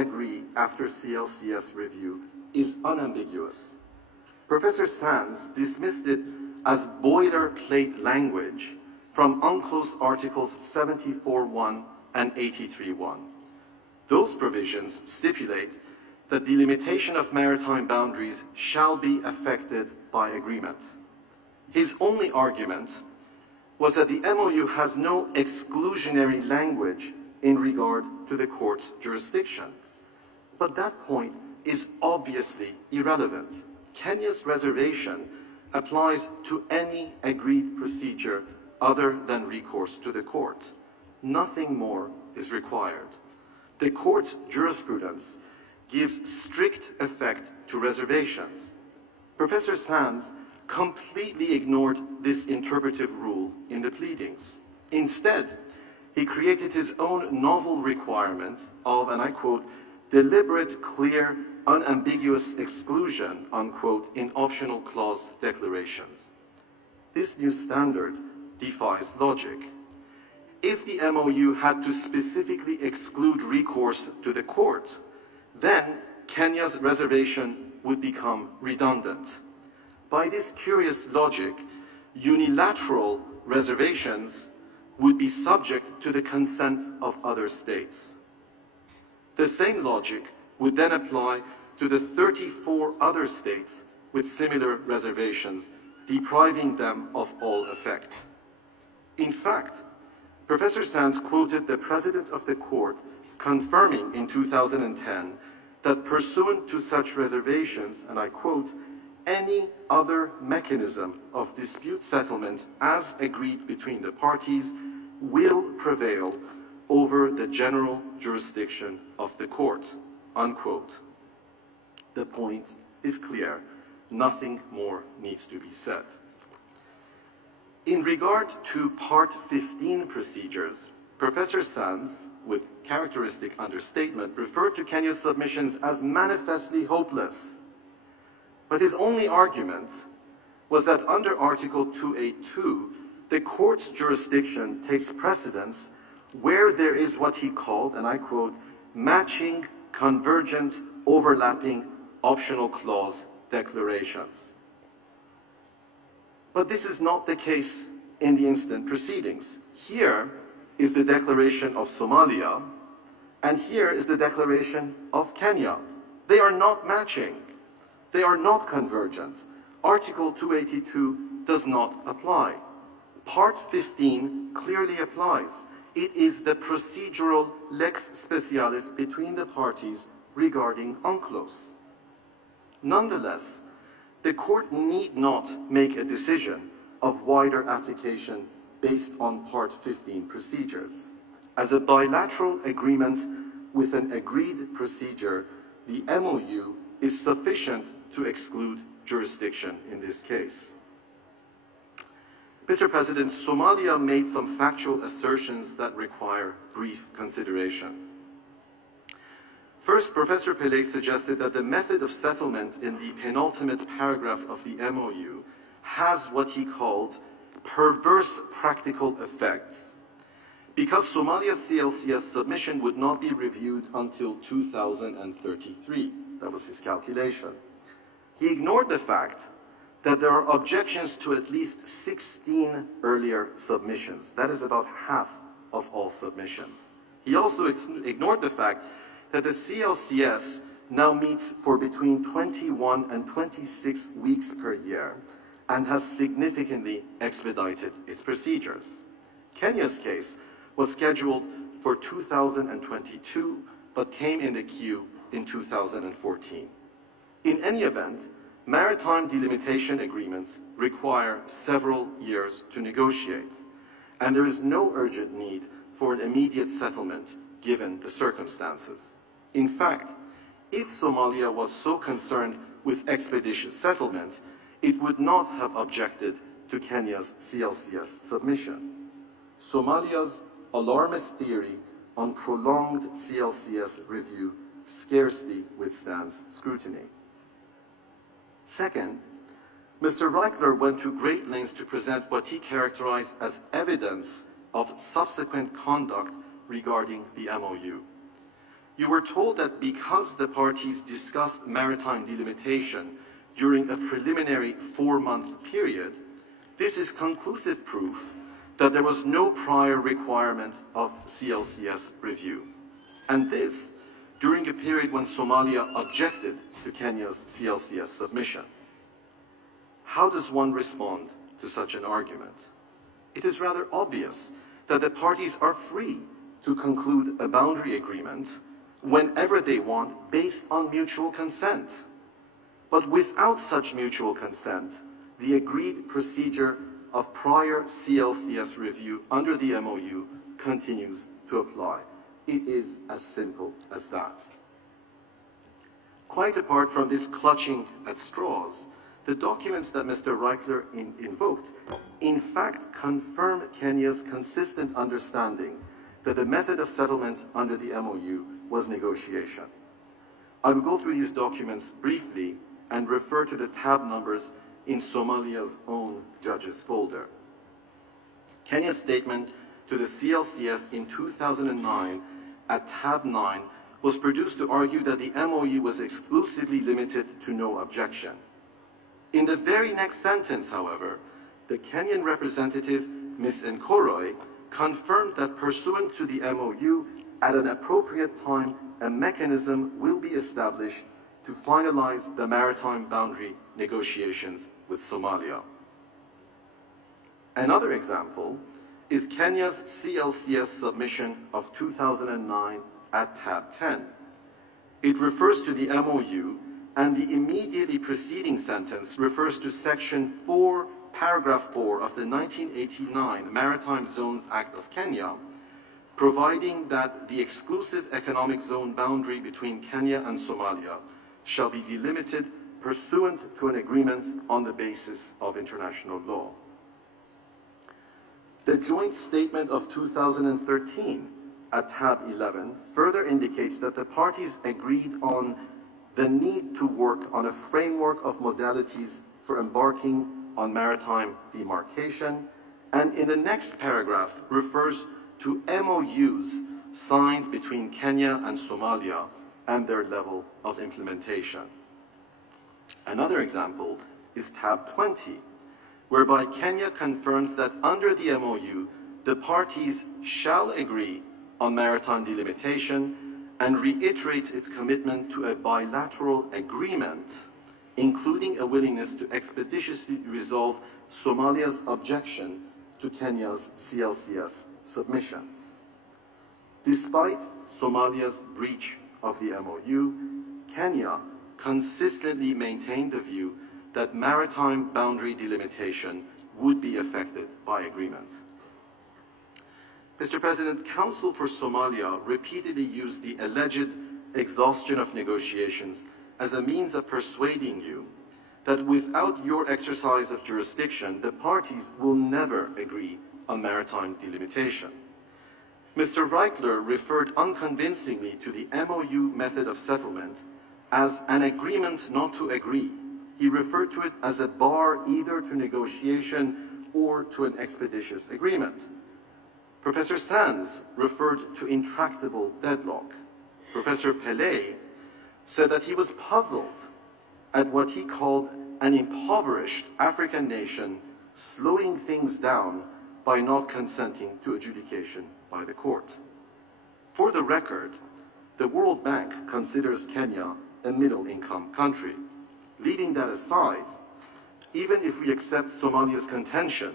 agree after CLCS review is unambiguous. Professor Sands dismissed it as boilerplate language from UNCLOS Articles 74.1 and 83.1. Those provisions stipulate that delimitation of maritime boundaries shall be affected by agreement. His only argument was that the MOU has no exclusionary language in regard to the court's jurisdiction. But that point is obviously irrelevant. Kenya's reservation applies to any agreed procedure other than recourse to the court. Nothing more is required. The court's jurisprudence gives strict effect to reservations. Professor Sands completely ignored this interpretive rule in the pleadings. Instead, he created his own novel requirement of, and I quote, deliberate, clear, unambiguous exclusion, unquote, in optional clause declarations. This new standard defies logic. If the MOU had to specifically exclude recourse to the court, then Kenya's reservation would become redundant. By this curious logic, unilateral reservations would be subject to the consent of other states. The same logic would then apply to the 34 other states with similar reservations, depriving them of all effect. In fact, Professor Sands quoted the President of the Court confirming in 2010 that pursuant to such reservations, and I quote, any other mechanism of dispute settlement as agreed between the parties will prevail over the general jurisdiction of the court, unquote. The point is clear. Nothing more needs to be said. In regard to Part 15 procedures, Professor Sands, with characteristic understatement, referred to Kenya's submissions as manifestly hopeless. But his only argument was that under Article 282, the court's jurisdiction takes precedence where there is what he called, and I quote, matching, convergent, overlapping, optional clause declarations. But this is not the case in the instant proceedings. Here is the declaration of Somalia, and here is the declaration of Kenya. They are not matching. They are not convergent. Article 282 does not apply. Part 15 clearly applies. It is the procedural lex specialis between the parties regarding UNCLOS. Nonetheless, the court need not make a decision of wider application based on Part 15 procedures. As a bilateral agreement with an agreed procedure, the MOU is sufficient to exclude jurisdiction in this case. Mr. President, Somalia made some factual assertions that require brief consideration. First, Professor Pillay suggested that the method of settlement in the penultimate paragraph of the MOU has what he called perverse practical effects, because Somalia's CLCS submission would not be reviewed until 2033. That was his calculation. He ignored the fact that there are objections to at least 16 earlier submissions. That is about half of all submissions. He also ignored the fact that the CLCS now meets for between 21 and 26 weeks per year and has significantly expedited its procedures. Kenya's case was scheduled for 2022, but came in the queue in 2014. In any event, maritime delimitation agreements require several years to negotiate, and there is no urgent need for an immediate settlement given the circumstances. In fact, if Somalia was so concerned with expeditious settlement, it would not have objected to Kenya's CLCS submission. Somalia's alarmist theory on prolonged CLCS review scarcely withstands scrutiny. Second, Mr. Reichler went to great lengths to present what he characterized as evidence of subsequent conduct regarding the MOU. You were told that because the parties discussed maritime delimitation during a preliminary 4-month period, this is conclusive proof that there was no prior requirement of CLCS review. And this during a period when Somalia objected to Kenya's CLCS submission. How does one respond to such an argument? It is rather obvious that the parties are free to conclude a boundary agreement whenever they want based on mutual consent. But without such mutual consent, the agreed procedure of prior CLCS review under the MOU continues to apply. It is as simple as that. Quite apart from this clutching at straws, the documents that Mr. Reichler invoked in fact confirm Kenya's consistent understanding that the method of settlement under the MOU was negotiation. I will go through these documents briefly and refer to the tab numbers in Somalia's own judges folder. Kenya's statement to the CLCS in 2009 at tab 9 was produced to argue that the MOU was exclusively limited to no objection. In the very next sentence, however, the Kenyan representative, Ms. Nkoroy, confirmed that pursuant to the MOU, at an appropriate time, a mechanism will be established to finalize the maritime boundary negotiations with Somalia. Another example is Kenya's CLCS submission of 2009 at tab 10. It refers to the MOU, and the immediately preceding sentence refers to Section 4, Paragraph 4 of the 1989 Maritime Zones Act of Kenya, providing that the exclusive economic zone boundary between Kenya and Somalia shall be delimited pursuant to an agreement on the basis of international law. The joint statement of 2013 at tab 11 further indicates that the parties agreed on the need to work on a framework of modalities for embarking on maritime demarcation, and in the next paragraph refers to MOUs signed between Kenya and Somalia and their level of implementation. Another example is tab 20, whereby Kenya confirms that under the MOU, the parties shall agree on maritime delimitation and reiterates its commitment to a bilateral agreement, including a willingness to expeditiously resolve Somalia's objection to Kenya's CLCS submission. Despite Somalia's breach of the MOU, Kenya consistently maintained the view that maritime boundary delimitation would be affected by agreement. Mr. President, Counsel for Somalia repeatedly used the alleged exhaustion of negotiations as a means of persuading you that without your exercise of jurisdiction, the parties will never agree on maritime delimitation. Mr. Reichler referred unconvincingly to the MOU method of settlement as an agreement not to agree. He referred to it as a bar either to negotiation or to an expeditious agreement. Professor Sands referred to intractable deadlock. Professor Pillay said that he was puzzled at what he called an impoverished African nation slowing things down by not consenting to adjudication by the court. For the record, the World Bank considers Kenya a middle-income country. Leaving that aside, even if we accept Somalia's contention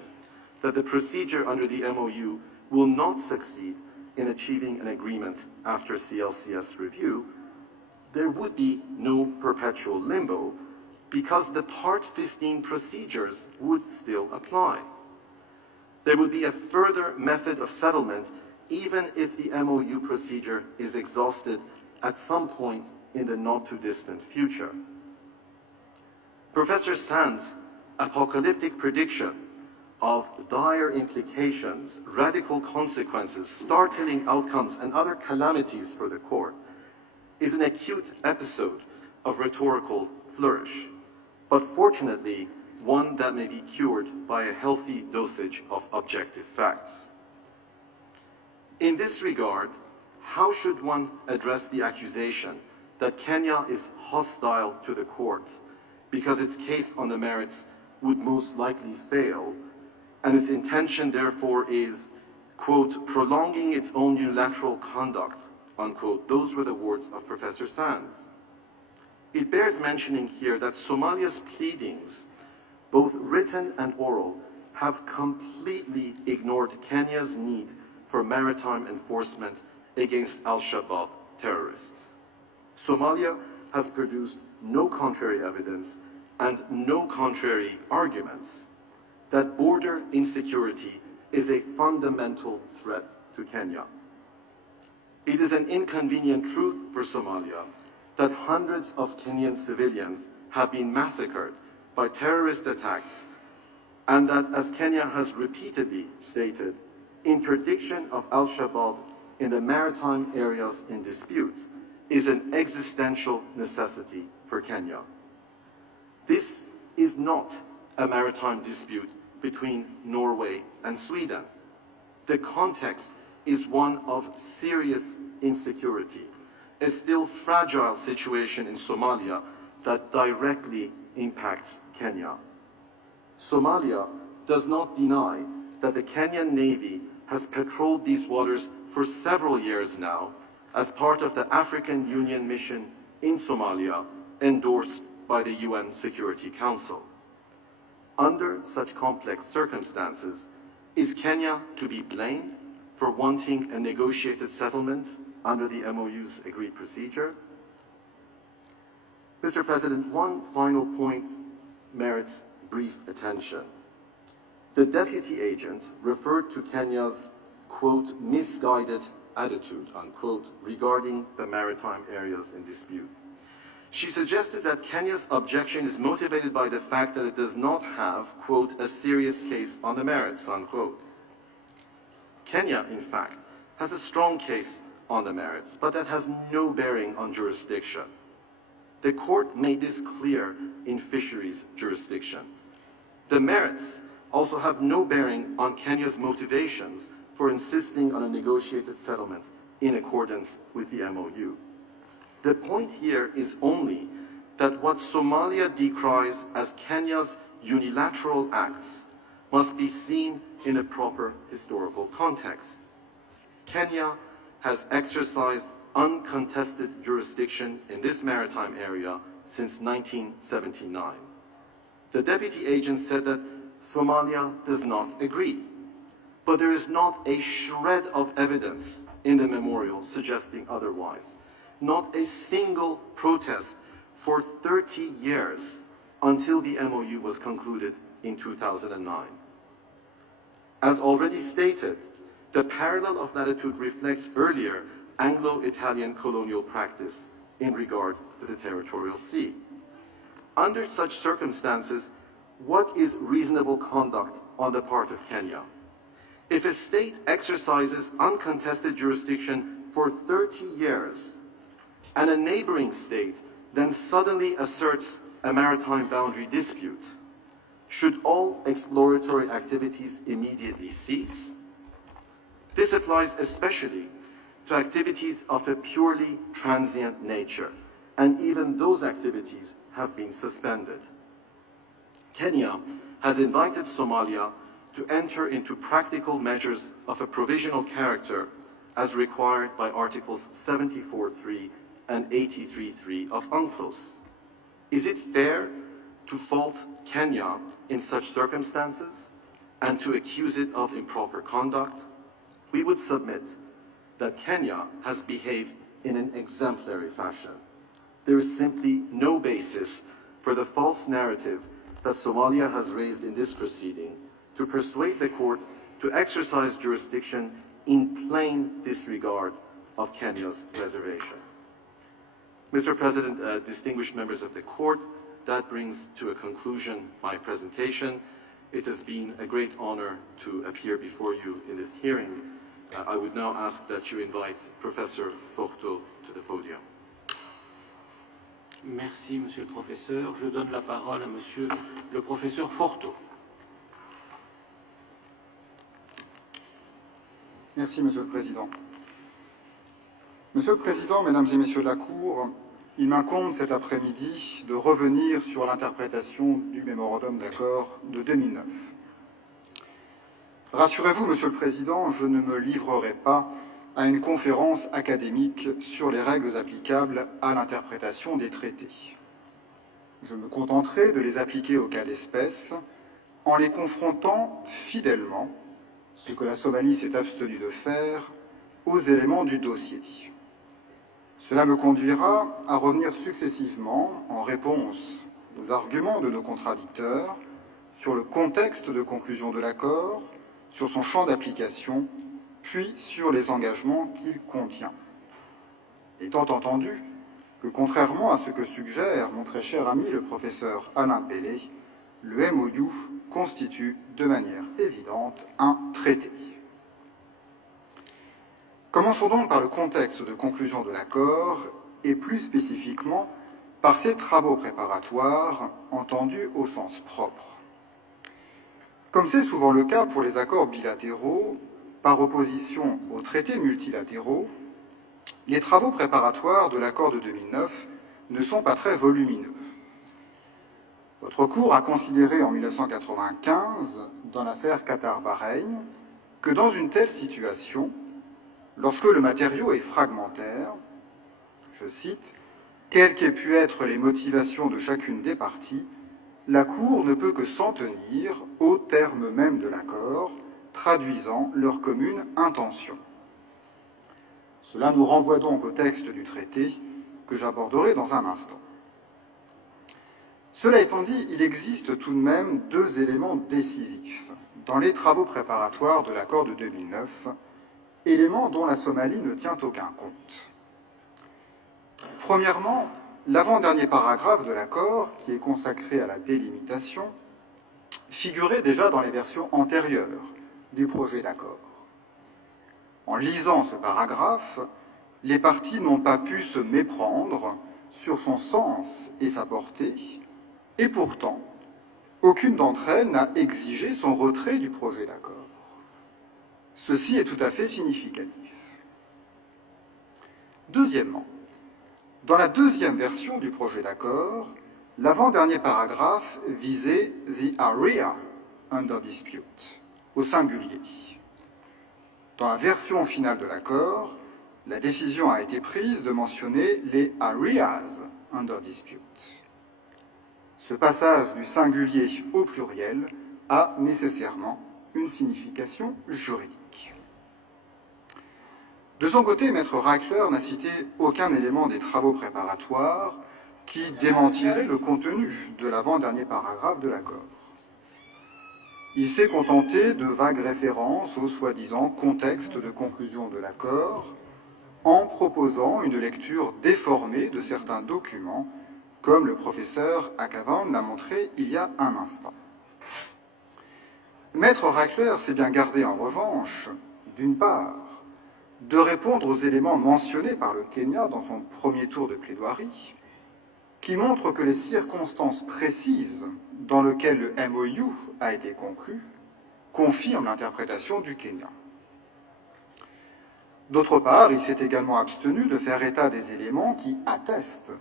that the procedure under the MOU will not succeed in achieving an agreement after CLCS review, there would be no perpetual limbo because the Part 15 procedures would still apply. There would be a further method of settlement even if the MOU procedure is exhausted at some point in the not-too-distant future. Professor Sands' apocalyptic prediction of dire implications, radical consequences, startling outcomes, and other calamities for the court is an acute episode of rhetorical flourish, but fortunately one that may be cured by a healthy dosage of objective facts. In this regard, how should one address the accusation that Kenya is hostile to the court because its case on the merits would most likely fail, and its intention therefore is, quote, prolonging its own unilateral conduct, unquote. Those were the words of Professor Sands. It bears mentioning here that Somalia's pleadings, both written and oral, have completely ignored Kenya's need for maritime enforcement against al-Shabaab terrorists. Somalia has produced no contrary evidence and no contrary arguments that border insecurity is a fundamental threat to Kenya. It is an inconvenient truth for Somalia that hundreds of Kenyan civilians have been massacred by terrorist attacks, and that, as Kenya has repeatedly stated, interdiction of al-Shabaab in the maritime areas in dispute is an existential necessity for Kenya. This is not a maritime dispute between Norway and Sweden. The context is one of serious insecurity, a still fragile situation in Somalia that directly impacts Kenya. Somalia does not deny that the Kenyan Navy has patrolled these waters for several years now as part of the African Union mission in Somalia endorsed by the UN Security Council. Under such complex circumstances, is Kenya to be blamed for wanting a negotiated settlement under the MOU's agreed procedure? Mr. President, one final point merits brief attention. The deputy agent referred to Kenya's, quote, misguided attitude, unquote, regarding the maritime areas in dispute. She suggested that Kenya's objection is motivated by the fact that it does not have, quote, a serious case on the merits, unquote. Kenya, in fact, has a strong case on the merits, but that has no bearing on jurisdiction. The court made this clear in fisheries jurisdiction. The merits also have no bearing on Kenya's motivations for insisting on a negotiated settlement in accordance with the MOU. The point here is only that what Somalia decries as Kenya's unilateral acts must be seen in a proper historical context. Kenya has exercised uncontested jurisdiction in this maritime area since 1979. The deputy agent said that Somalia does not agree, but there is not a shred of evidence in the memorial suggesting otherwise. Not a single protest for 30 years until the MOU was concluded in 2009. As already stated, the parallel of latitude reflects earlier Anglo-Italian colonial practice in regard to the territorial sea. Under such circumstances, what is reasonable conduct on the part of Kenya? If a state exercises uncontested jurisdiction for 30 years, and a neighboring state then suddenly asserts a maritime boundary dispute, should all exploratory activities immediately cease? This applies especially to activities of a purely transient nature, and even those activities have been suspended. Kenya has invited Somalia to enter into practical measures of a provisional character as required by Articles 74.3 and 83.3 of UNCLOS. Is it fair to fault Kenya in such circumstances and to accuse it of improper conduct? We would submit that Kenya has behaved in an exemplary fashion. There is simply no basis for the false narrative that Somalia has raised in this proceeding to persuade the court to exercise jurisdiction in plain disregard of Kenya's reservation. Mr. President, distinguished members of the court, that brings to a conclusion my presentation. It has been a great honor to appear before you in this hearing. I would now ask that you invite Professor Forto to the podium. Merci, Monsieur le Professeur. Je donne la parole à Monsieur le Professeur Forto. Merci, Monsieur le Président. Monsieur le Président, Mesdames et Messieurs de la Cour, il m'incombe cet après-midi de revenir sur l'interprétation du mémorandum d'accord de 2009. Rassurez-vous, Monsieur le Président, je ne me livrerai pas à une conférence académique sur les règles applicables à l'interprétation des traités. Je me contenterai de les appliquer au cas d'espèce en les confrontant fidèlement, ce que la Somalie s'est abstenue de faire, aux éléments du dossier. Cela me conduira à revenir successivement, en réponse aux arguments de nos contradicteurs, sur le contexte de conclusion de l'accord, sur son champ d'application, puis sur les engagements qu'il contient. Étant entendu que, contrairement à ce que suggère mon très cher ami le professeur Alain Pellet, le MOU constitue de manière évidente un traité. Commençons donc par le contexte de conclusion de l'accord et plus spécifiquement par ses travaux préparatoires entendus au sens propre. Comme c'est souvent le cas pour les accords bilatéraux, par opposition aux traités multilatéraux, les travaux préparatoires de l'accord de 2009 ne sont pas très volumineux. Votre Cour a considéré en 1995, dans l'affaire Qatar-Bahreïn, que dans une telle situation, lorsque le matériau est fragmentaire, je cite, « quelles qu'aient pu être les motivations de chacune des parties, la Cour ne peut que s'en tenir aux termes mêmes de l'accord, traduisant leur commune intention. » Cela nous renvoie donc au texte du traité que j'aborderai dans un instant. Cela étant dit, il existe tout de même deux éléments décisifs dans les travaux préparatoires de l'accord de 2009, éléments dont la Somalie ne tient aucun compte. Premièrement, l'avant-dernier paragraphe de l'accord, qui est consacré à la délimitation, figurait déjà dans les versions antérieures du projet d'accord. En lisant ce paragraphe, les parties n'ont pas pu se méprendre sur son sens et sa portée, et pourtant, aucune d'entre elles n'a exigé son retrait du projet d'accord. Ceci est tout à fait significatif. Deuxièmement, dans la deuxième version du projet d'accord, l'avant-dernier paragraphe visait « the area under dispute » au singulier. Dans la version finale de l'accord, la décision a été prise de mentionner les « areas under dispute ». Ce passage du singulier au pluriel a nécessairement une signification juridique. De son côté, Maître Rackler n'a cité aucun élément des travaux préparatoires qui démentirait le contenu de l'avant-dernier paragraphe de l'accord. Il s'est contenté de vagues références au soi-disant contexte de conclusion de l'accord, en proposant une lecture déformée de certains documents, comme le professeur Akavan l'a montré il y a un instant. Maître Rackler s'est bien gardé en revanche, d'une part, de répondre aux éléments mentionnés par le Kenya dans son premier tour de plaidoirie, qui montrent que les circonstances précises dans lesquelles le MOU a été conclu confirment l'interprétation du Kenya. D'autre part, il s'est également abstenu de faire état des éléments qui attestent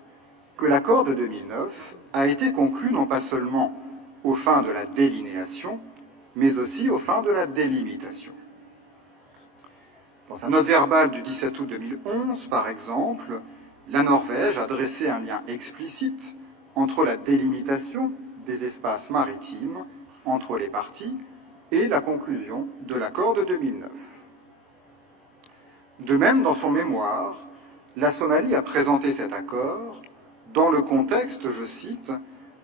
que l'accord de 2009 a été conclu non pas seulement aux fins de la délinéation, mais aussi aux fins de la délimitation. Dans sa note verbale du 17 août 2011, par exemple, la Norvège a dressé un lien explicite entre la délimitation des espaces maritimes entre les parties et la conclusion de l'accord de 2009. De même, dans son mémoire, la Somalie a présenté cet accord dans le contexte, je cite,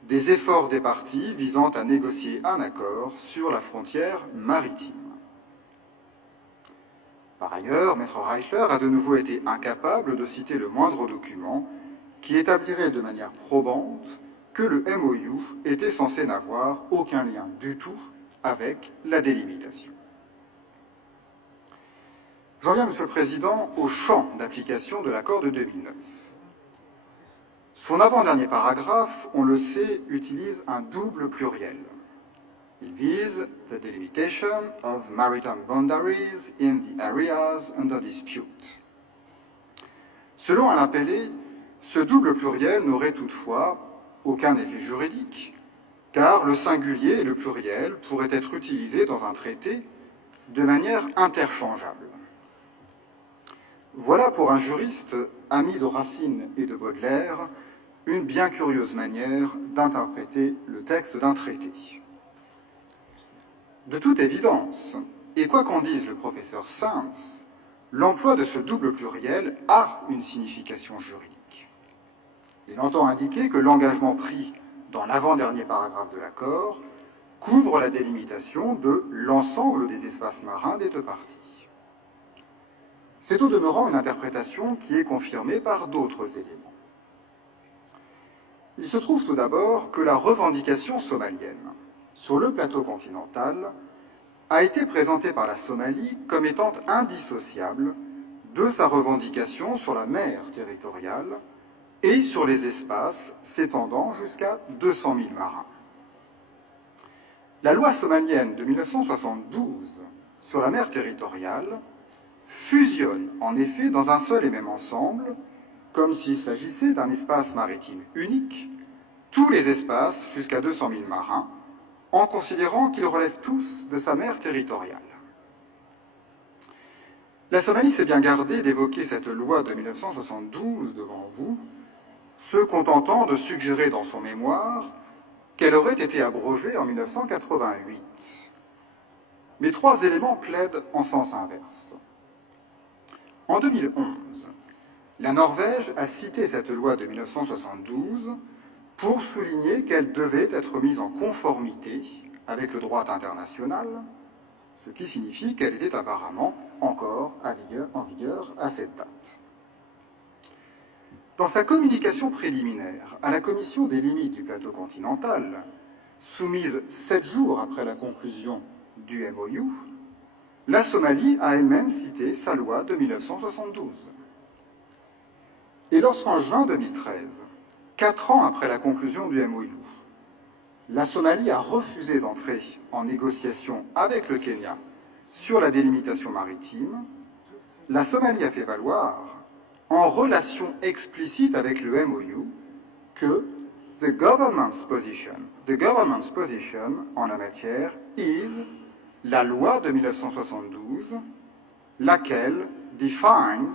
des efforts des parties visant à négocier un accord sur la frontière maritime. Par ailleurs, Maître Reichler a de nouveau été incapable de citer le moindre document qui établirait de manière probante que le MOU était censé n'avoir aucun lien du tout avec la délimitation. J'en viens, Monsieur le Président, au champ d'application de l'accord de 2009. Son avant-dernier paragraphe, on le sait, utilise un double pluriel. Il vise « the delimitation of maritime boundaries in the areas under dispute ». Selon un appellé, ce double pluriel n'aurait toutefois aucun effet juridique, car le singulier et le pluriel pourraient être utilisés dans un traité de manière interchangeable. Voilà pour un juriste, ami de Racine et de Baudelaire, une bien curieuse manière d'interpréter le texte d'un traité. De toute évidence, et quoi qu'en dise le professeur Sands, l'emploi de ce double pluriel a une signification juridique. Il entend indiquer que l'engagement pris dans l'avant-dernier paragraphe de l'accord couvre la délimitation de l'ensemble des espaces marins des deux parties. C'est au demeurant une interprétation qui est confirmée par d'autres éléments. Il se trouve tout d'abord que la revendication somalienne sur le plateau continental a été présentée par la Somalie comme étant indissociable de sa revendication sur la mer territoriale et sur les espaces s'étendant jusqu'à 200 000 marins. La loi somalienne de 1972 sur la mer territoriale fusionne en effet dans un seul et même ensemble, comme s'il s'agissait d'un espace maritime unique, tous les espaces jusqu'à 200 000 marins, en considérant qu'ils relèvent tous de sa mer territoriale. La Somalie s'est bien gardée d'évoquer cette loi de 1972 devant vous, se contentant de suggérer dans son mémoire qu'elle aurait été abrogée en 1988. Mais trois éléments plaident en sens inverse. En 2011, la Norvège a cité cette loi de 1972 pour souligner qu'elle devait être mise en conformité avec le droit international, ce qui signifie qu'elle était apparemment encore en vigueur à cette date. Dans sa communication préliminaire à la Commission des limites du plateau continental, soumise 7 jours après la conclusion du MOU, la Somalie a elle-même cité sa loi de 1972. Et lorsqu'en juin 2013, 4 ans après la conclusion du MOU, la Somalie a refusé d'entrer en négociation avec le Kenya sur la délimitation maritime, la Somalie a fait valoir, en relation explicite avec le MOU, que the government's position en la matière is la loi de 1972, laquelle defines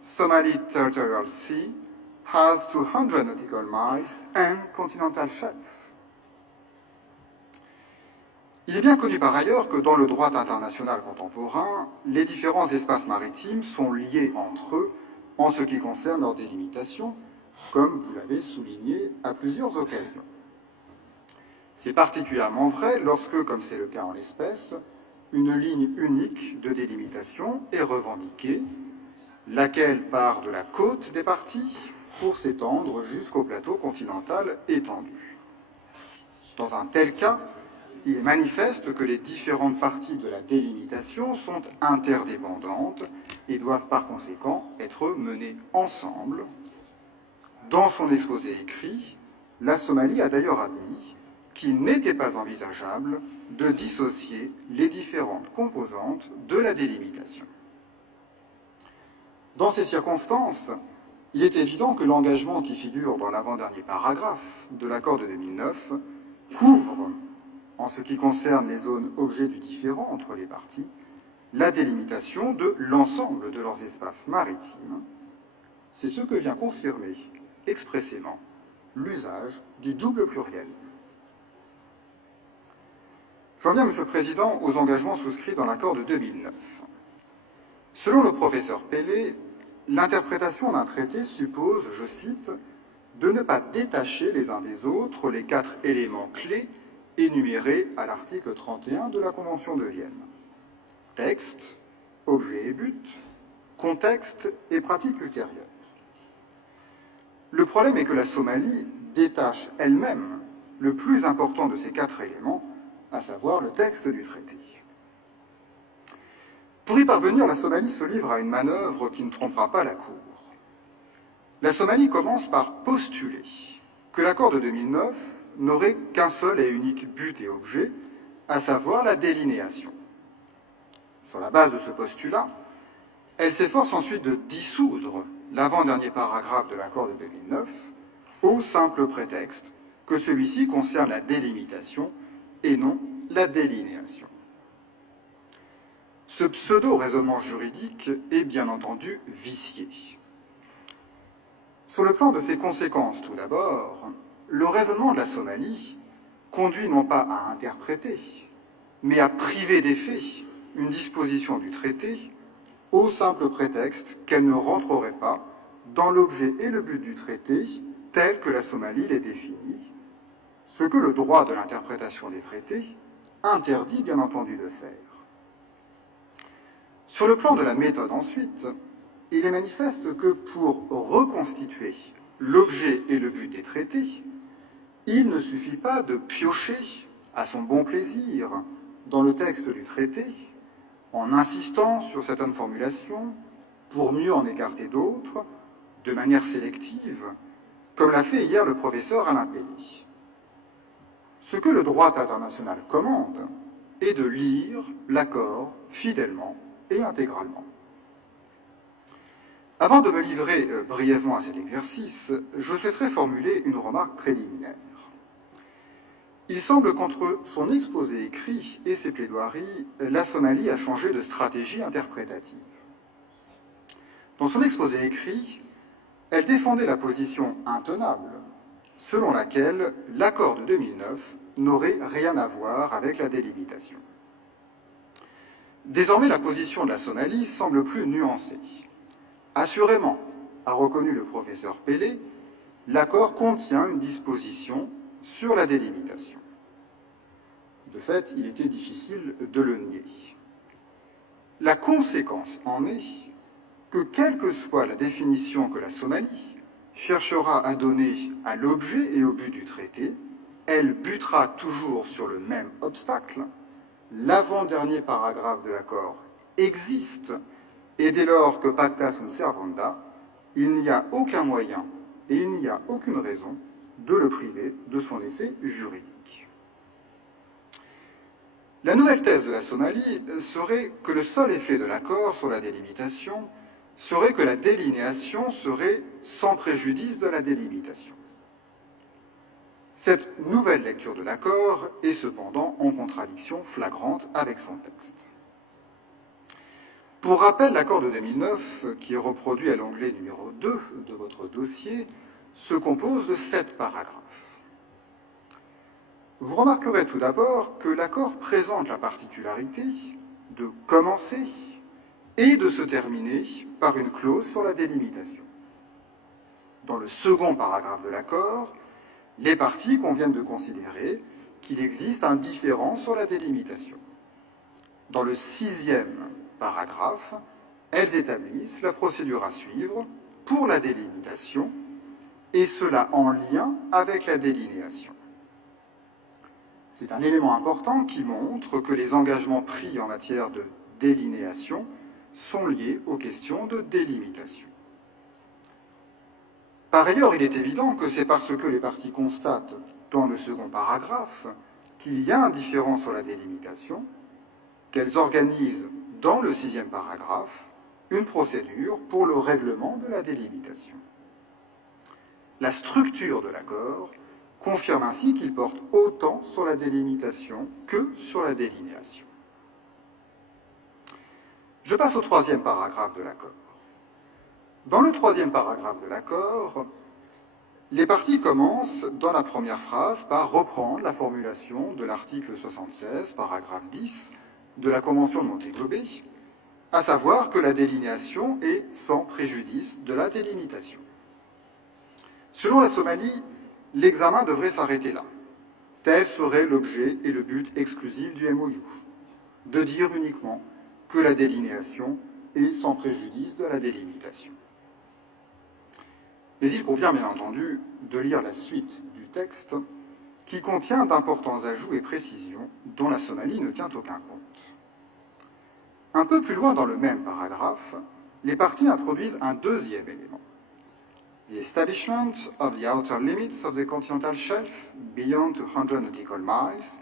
Somali Territorial Sea has 200 nautical miles and continental shelf. Il est bien connu par ailleurs que dans le droit international contemporain, les différents espaces maritimes sont liés entre eux en ce qui concerne leur délimitation, comme vous l'avez souligné à plusieurs occasions. C'est particulièrement vrai lorsque, comme c'est le cas en l'espèce, une ligne unique de délimitation est revendiquée, laquelle part de la côte des parties pour s'étendre jusqu'au plateau continental étendu. Dans un tel cas, il est manifeste que les différentes parties de la délimitation sont interdépendantes et doivent par conséquent être menées ensemble. Dans son exposé écrit, la Somalie a d'ailleurs admis qu'il n'était pas envisageable de dissocier les différentes composantes de la délimitation. Dans ces circonstances, il est évident que l'engagement qui figure dans l'avant-dernier paragraphe de l'accord de 2009 couvre, en ce qui concerne les zones objets du différend entre les parties, la délimitation de l'ensemble de leurs espaces maritimes. C'est ce que vient confirmer expressément l'usage du double pluriel. J'en viens, Monsieur le Président, aux engagements souscrits dans l'accord de 2009. Selon le professeur Pellé, l'interprétation d'un traité suppose, je cite, de ne pas détacher les uns des autres les 4 éléments clés énumérés à l'article 31 de la Convention de Vienne. Texte, objet et but, contexte et pratique ultérieure. Le problème est que la Somalie détache elle-même le plus important de ces 4 éléments, à savoir le texte du traité. Pour y parvenir, la Somalie se livre à une manœuvre qui ne trompera pas la Cour. La Somalie commence par postuler que l'accord de 2009 n'aurait qu'un seul et unique but et objet, à savoir la délinéation. Sur la base de ce postulat, elle s'efforce ensuite de dissoudre l'avant-dernier paragraphe de l'accord de 2009 au simple prétexte que celui-ci concerne la délimitation et non la délinéation. Ce pseudo-raisonnement juridique est bien entendu vicié. Sur le plan de ses conséquences, tout d'abord, le raisonnement de la Somalie conduit non pas à interpréter, mais à priver d'effet une disposition du traité au simple prétexte qu'elle ne rentrerait pas dans l'objet et le but du traité tel que la Somalie les définit, ce que le droit de l'interprétation des traités interdit bien entendu de faire. Sur le plan de la méthode ensuite, il est manifeste que pour reconstituer l'objet et le but des traités, il ne suffit pas de piocher à son bon plaisir dans le texte du traité en insistant sur certaines formulations pour mieux en écarter d'autres de manière sélective, comme l'a fait hier le professeur Alain Pelly. Ce que le droit international commande est de lire l'accord fidèlement et intégralement. Avant de me livrer brièvement à cet exercice, je souhaiterais formuler une remarque préliminaire. Il semble qu'entre son exposé écrit et ses plaidoiries, la Somalie a changé de stratégie interprétative. Dans son exposé écrit, elle défendait la position intenable selon laquelle l'accord de 2009 n'aurait rien à voir avec la délimitation. Désormais, la position de la Somalie semble plus nuancée. Assurément, a reconnu le professeur Pelé, l'accord contient une disposition sur la délimitation. De fait, il était difficile de le nier. La conséquence en est que, quelle que soit la définition que la Somalie cherchera à donner à l'objet et au but du traité, elle butera toujours sur le même obstacle. L'avant-dernier paragraphe de l'accord existe, et dès lors que pacta sunt servanda, il n'y a aucun moyen et il n'y a aucune raison de le priver de son effet juridique. La nouvelle thèse de la Somalie serait que le seul effet de l'accord sur la délimitation serait que la délinéation serait sans préjudice de la délimitation. Cette nouvelle lecture de l'accord est cependant en contradiction flagrante avec son texte. Pour rappel, l'accord de 2009, qui est reproduit à l'onglet numéro 2 de votre dossier, se compose de 7 paragraphes. Vous remarquerez tout d'abord que l'accord présente la particularité de commencer et de se terminer par une clause sur la délimitation. Dans le second paragraphe de l'accord, les parties conviennent de considérer qu'il existe un différend sur la délimitation. Dans le 6e paragraphe, elles établissent la procédure à suivre pour la délimitation, et cela en lien avec la délinéation. C'est un élément important qui montre que les engagements pris en matière de délinéation sont liés aux questions de délimitation. Par ailleurs, il est évident que c'est parce que les parties constatent dans le second paragraphe qu'il y a un différend sur la délimitation qu'elles organisent dans le 6e paragraphe une procédure pour le règlement de la délimitation. La structure de l'accord confirme ainsi qu'il porte autant sur la délimitation que sur la délinéation. Je passe au 3e paragraphe de l'accord. Dans le 3e paragraphe de l'accord, les parties commencent dans la première phrase par reprendre la formulation de l'article 76, paragraphe 10 de la Convention de Montego Bay, à savoir que la délinéation est sans préjudice de la délimitation. Selon la Somalie, l'examen devrait s'arrêter là. Tel serait l'objet et le but exclusif du MOU, de dire uniquement que la délinéation est sans préjudice de la délimitation. Mais il convient bien entendu de lire la suite du texte qui contient d'importants ajouts et précisions dont la Somalie ne tient aucun compte. Un peu plus loin dans le même paragraphe, les parties introduisent un deuxième élément. The establishment of the outer limits of the continental shelf beyond 200 nautical miles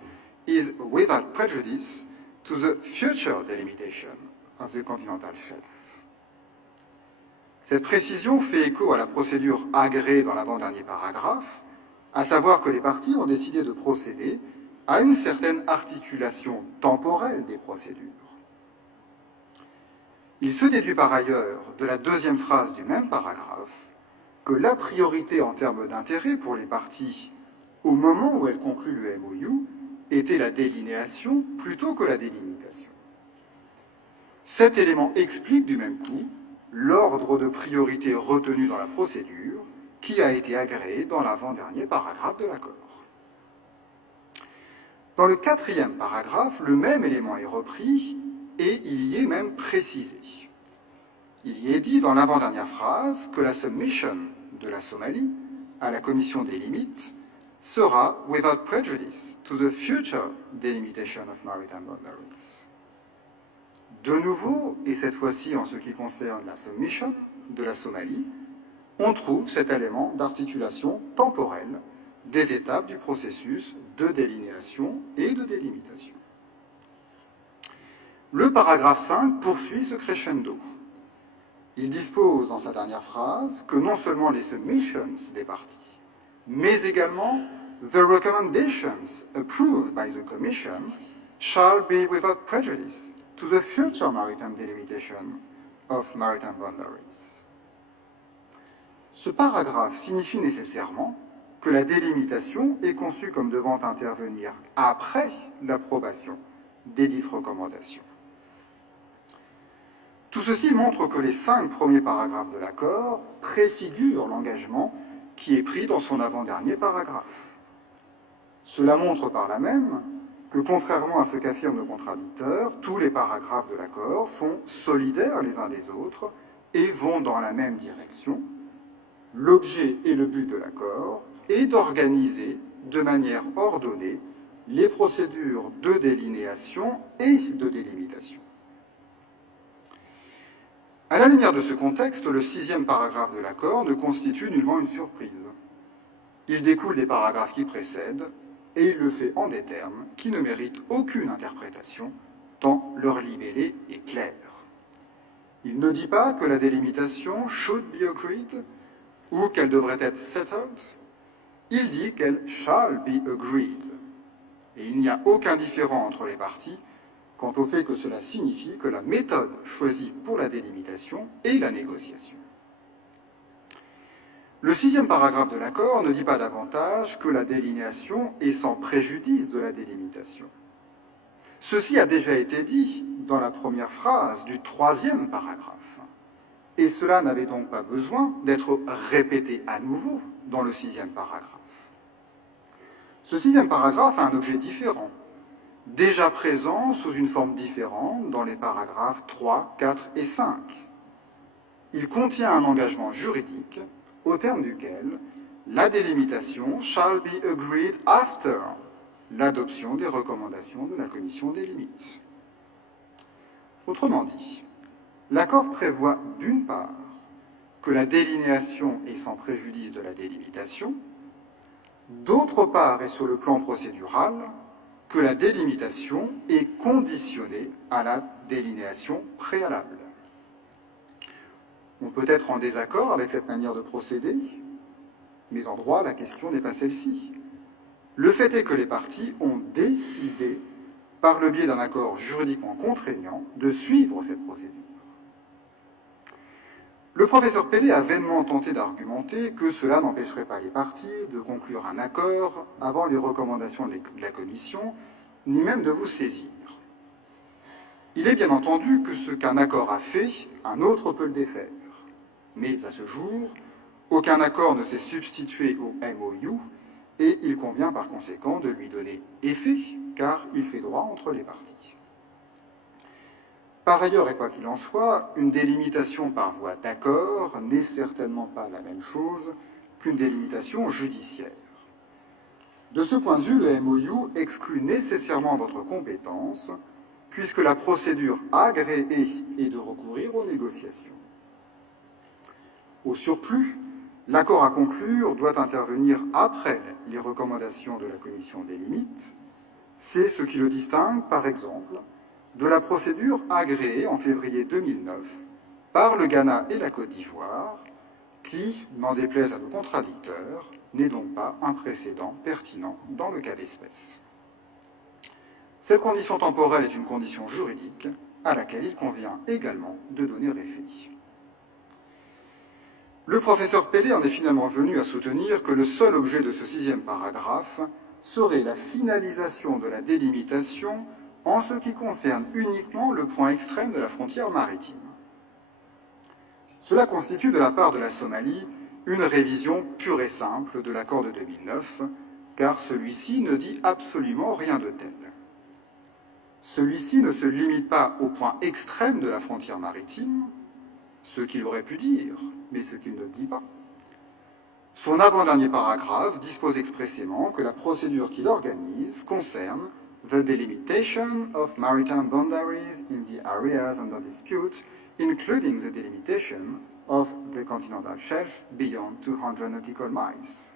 is without prejudice to the future delimitation of the continental shelf. Cette précision fait écho à la procédure agréée dans l'avant-dernier paragraphe, à savoir que les parties ont décidé de procéder à une certaine articulation temporelle des procédures. Il se déduit par ailleurs de la deuxième phrase du même paragraphe que la priorité en termes d'intérêt pour les parties au moment où elles concluent le MOU était la délinéation plutôt que la délimitation. Cet élément explique du même coup l'ordre de priorité retenu dans la procédure qui a été agréé dans l'avant-dernier paragraphe de l'accord. Dans le quatrième paragraphe, le même élément est repris et il y est même précisé. Il y est dit dans l'avant-dernière phrase que la submission de la Somalie à la commission des limites sera without prejudice to the future delimitation of maritime boundaries. De nouveau, et cette fois-ci en ce qui concerne la submission de la Somalie, on trouve cet élément d'articulation temporelle des étapes du processus de délinéation et de délimitation. Le paragraphe 5 poursuit ce crescendo. Il dispose dans sa dernière phrase que non seulement les submissions des parties, mais également the recommendations approved by the Commission shall be without prejudice to the future maritime delimitation of maritime boundaries. Ce paragraphe signifie nécessairement que la délimitation est conçue comme devant intervenir après l'approbation des dites recommandations. Tout ceci montre que les 5 premiers paragraphes de l'accord préfigurent l'engagement qui est pris dans son avant-dernier paragraphe. Cela montre par là même que, contrairement à ce qu'affirme le contradicteur, tous les paragraphes de l'accord sont solidaires les uns des autres et vont dans la même direction. L'objet et le but de l'accord est d'organiser de manière ordonnée les procédures de délinéation et de délimitation. À la lumière de ce contexte, le 6e paragraphe de l'accord ne constitue nullement une surprise. Il découle des paragraphes qui précèdent, et il le fait en des termes qui ne méritent aucune interprétation, tant leur libellé est clair. Il ne dit pas que la délimitation should be agreed ou qu'elle devrait être settled, il dit qu'elle shall be agreed. Et il n'y a aucun différend entre les parties quant au fait que cela signifie que la méthode choisie pour la délimitation est la négociation. Le 6e paragraphe de l'accord ne dit pas davantage que la délinéation est sans préjudice de la délimitation. Ceci a déjà été dit dans la première phrase du 3e paragraphe, et cela n'avait donc pas besoin d'être répété à nouveau dans le 6e paragraphe. Ce 6e paragraphe a un objet différent, déjà présent sous une forme différente dans les paragraphes 3, 4 et 5. Il contient un engagement juridique au terme duquel la délimitation shall be agreed after l'adoption des recommandations de la Commission des limites. Autrement dit, l'accord prévoit d'une part que la délinéation est sans préjudice de la délimitation, d'autre part et sur le plan procédural, que la délimitation est conditionnée à la délinéation préalable. On peut être en désaccord avec cette manière de procéder, mais en droit, la question n'est pas celle-ci. Le fait est que les parties ont décidé, par le biais d'un accord juridiquement contraignant, de suivre cette procédure. Le professeur Pellé a vainement tenté d'argumenter que cela n'empêcherait pas les parties de conclure un accord avant les recommandations de la Commission, ni même de vous saisir. Il est bien entendu que ce qu'un accord a fait, un autre peut le défaire. Mais à ce jour, aucun accord ne s'est substitué au MOU et il convient par conséquent de lui donner effet, car il fait droit entre les parties. Par ailleurs, et quoi qu'il en soit, une délimitation par voie d'accord n'est certainement pas la même chose qu'une délimitation judiciaire. De ce point de vue, le MOU exclut nécessairement votre compétence, puisque la procédure agréée est de recourir aux négociations. Au surplus, l'accord à conclure doit intervenir après les recommandations de la Commission des limites. C'est ce qui le distingue, par exemple, de la procédure agréée en février 2009 par le Ghana et la Côte d'Ivoire, qui, n'en déplaise à nos contradicteurs, n'est donc pas un précédent pertinent dans le cas d'espèce. Cette condition temporelle est une condition juridique à laquelle il convient également de donner effet. Le professeur Pellé en est finalement venu à soutenir que le seul objet de ce 6e paragraphe serait la finalisation de la délimitation en ce qui concerne uniquement le point extrême de la frontière maritime. Cela constitue de la part de la Somalie une révision pure et simple de l'accord de 2009, car celui-ci ne dit absolument rien de tel. Celui-ci ne se limite pas au point extrême de la frontière maritime, ce qu'il aurait pu dire, mais ce qu'il ne dit pas. Son avant-dernier paragraphe dispose expressément que la procédure qu'il organise concerne the delimitation of maritime boundaries in the areas under dispute, including the delimitation of the continental shelf beyond 200 nautical miles.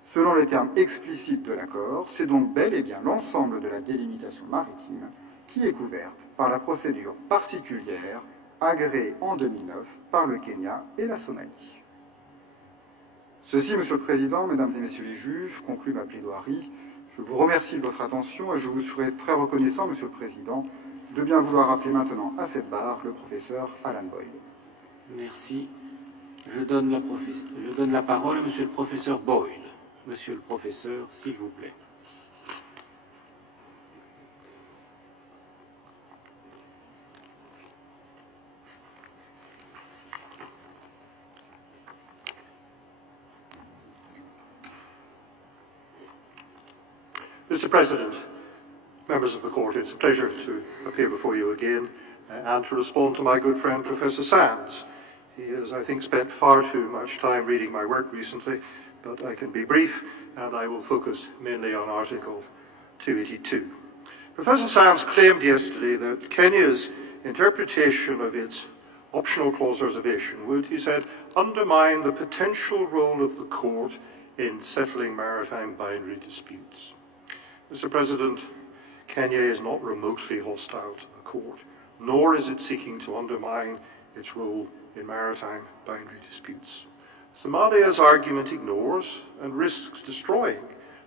Selon les termes explicites de l'accord, c'est donc bel et bien l'ensemble de la délimitation maritime qui est couverte par la procédure particulière agréée en 2009 par le Kenya et la Somalie. Ceci, Monsieur le Président, Mesdames et Messieurs les juges, conclut ma plaidoirie. Je vous remercie de votre attention et je vous serai très reconnaissant, Monsieur le Président, de bien vouloir appeler maintenant à cette barre le professeur Alan Boyle. Merci. Je donne la parole à Monsieur le professeur Boyle. Monsieur le professeur, s'il vous plaît. Mr. President, members of the Court, it's a pleasure to appear before you again and to respond to my good friend Professor Sands. He has, I think, spent far too much time reading my work recently, but I can be brief and I will focus mainly on Article 282. Professor Sands claimed yesterday that Kenya's interpretation of its optional clause reservation would, he said, undermine the potential role of the Court in settling maritime boundary disputes. Mr. President, Kenya is not remotely hostile to the Court, nor is it seeking to undermine its role in maritime boundary disputes. Somalia's argument ignores and risks destroying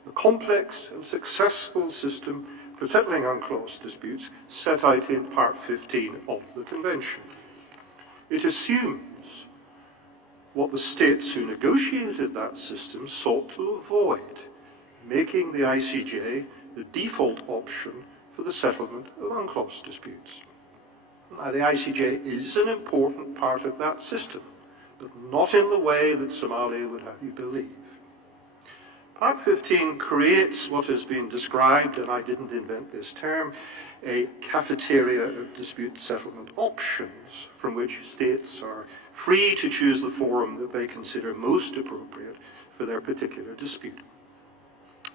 the complex and successful system for settling unclosed disputes set out in Part 15 of the Convention. It assumes what the states who negotiated that system sought to avoid, making the ICJ the default option for the settlement of unclosed disputes. Now, the ICJ is an important part of that system, but not in the way that Somalia would have you believe. Part 15 creates what has been described, and I didn't invent this term, a cafeteria of dispute settlement options from which states are free to choose the forum that they consider most appropriate for their particular dispute.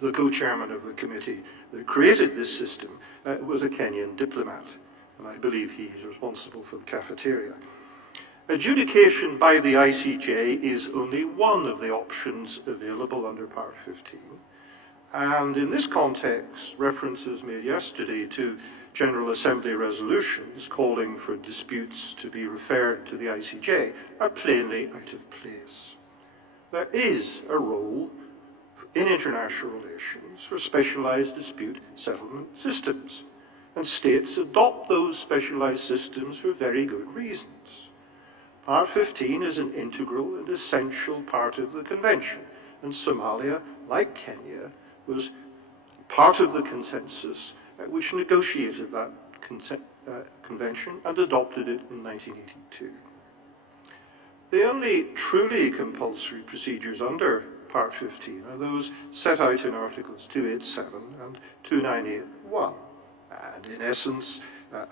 The co-chairman of the committee that created this system was a Kenyan diplomat, and I believe he is responsible for the cafeteria. Adjudication by the ICJ is only one of the options available under Part 15, and in this context, references made yesterday to General Assembly resolutions calling for disputes to be referred to the ICJ are plainly out of place. There is a role in international relations for specialized dispute settlement systems, and states adopt those specialized systems for very good reasons. Part 15 is an integral and essential part of the Convention, and Somalia, like Kenya, was part of the consensus which negotiated that Convention and adopted it in 1982. The only truly compulsory procedures under Part 15 are those set out in Articles 287 and 2981, and in essence,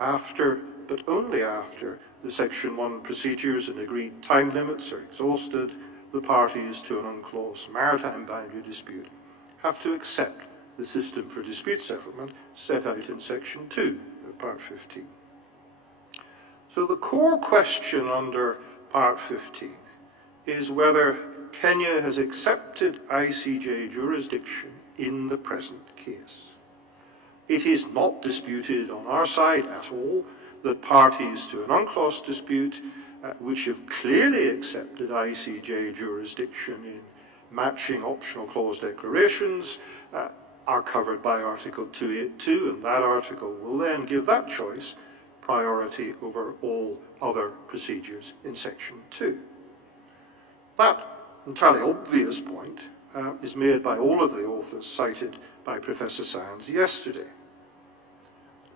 after, but only after, the Section 1 procedures and agreed time limits are exhausted, the parties to an unclosed maritime boundary dispute have to accept the system for dispute settlement set out in Section 2 of Part 15. So the core question under Part 15 is whether Kenya has accepted ICJ jurisdiction in the present case. It is not disputed on our side at all that parties to an UNCLOS dispute which have clearly accepted ICJ jurisdiction in matching optional clause declarations are covered by Article 282, and that article will then give that choice priority over all other procedures in Section 2. That entirely obvious point is made by all of the authors cited by Professor Sands yesterday.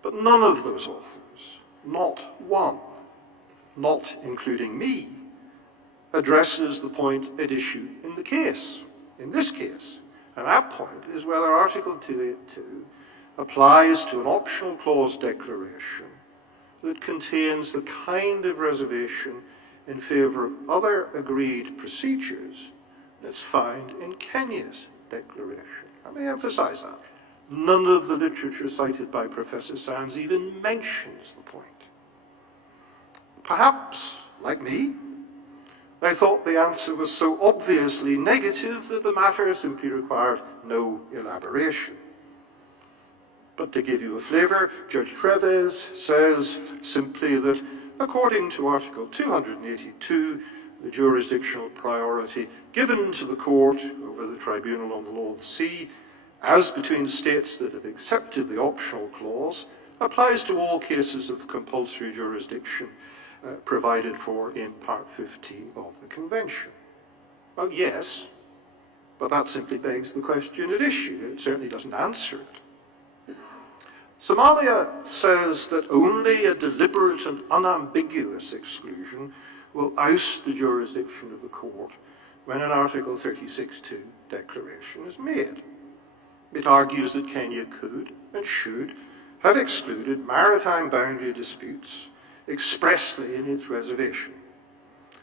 But none of those authors, not one, not including me, addresses the point at issue in the case, in this case. And that point is whether Article 282 applies to an optional clause declaration that contains the kind of reservation in favour of other agreed procedures that's found in Kenya's declaration. Let me emphasise that. None of the literature cited by Professor Sands even mentions the point. Perhaps, like me, they thought the answer was so obviously negative that the matter simply required no elaboration. But to give you a flavour, Judge Treves says simply that according to Article 282, the jurisdictional priority given to the court over the Tribunal on the Law of the Sea, as between states that have accepted the optional clause, applies to all cases of compulsory jurisdiction provided for in Part 15 of the Convention. Well, yes, but that simply begs the question at issue. It certainly doesn't answer it. Somalia says that only a deliberate and unambiguous exclusion will oust the jurisdiction of the court when an Article 36(2) declaration is made. It argues that Kenya could and should have excluded maritime boundary disputes expressly in its reservation.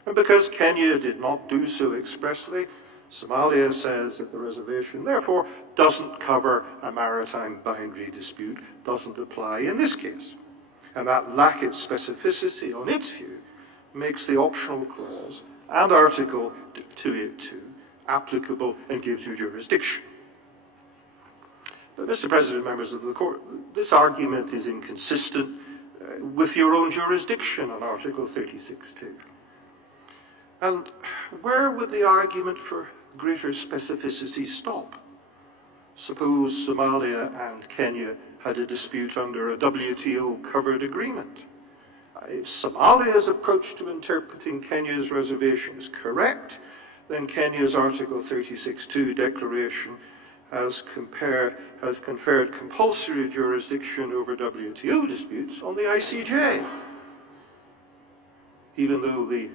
And because Kenya did not do so expressly, Somalia says that the reservation therefore doesn't cover a maritime boundary dispute, doesn't apply in this case. And that lack of specificity on its view makes the optional clause and Article 282 applicable and gives you jurisdiction. But Mr. President, members of the court, this argument is inconsistent with your own jurisdiction on Article 36(2). And where would the argument for greater specificity stop? Suppose Somalia and Kenya had a dispute under a WTO-covered agreement. If Somalia's approach to interpreting Kenya's reservation is correct, then Kenya's Article 36(2) declaration has conferred compulsory jurisdiction over WTO disputes on the ICJ, even though the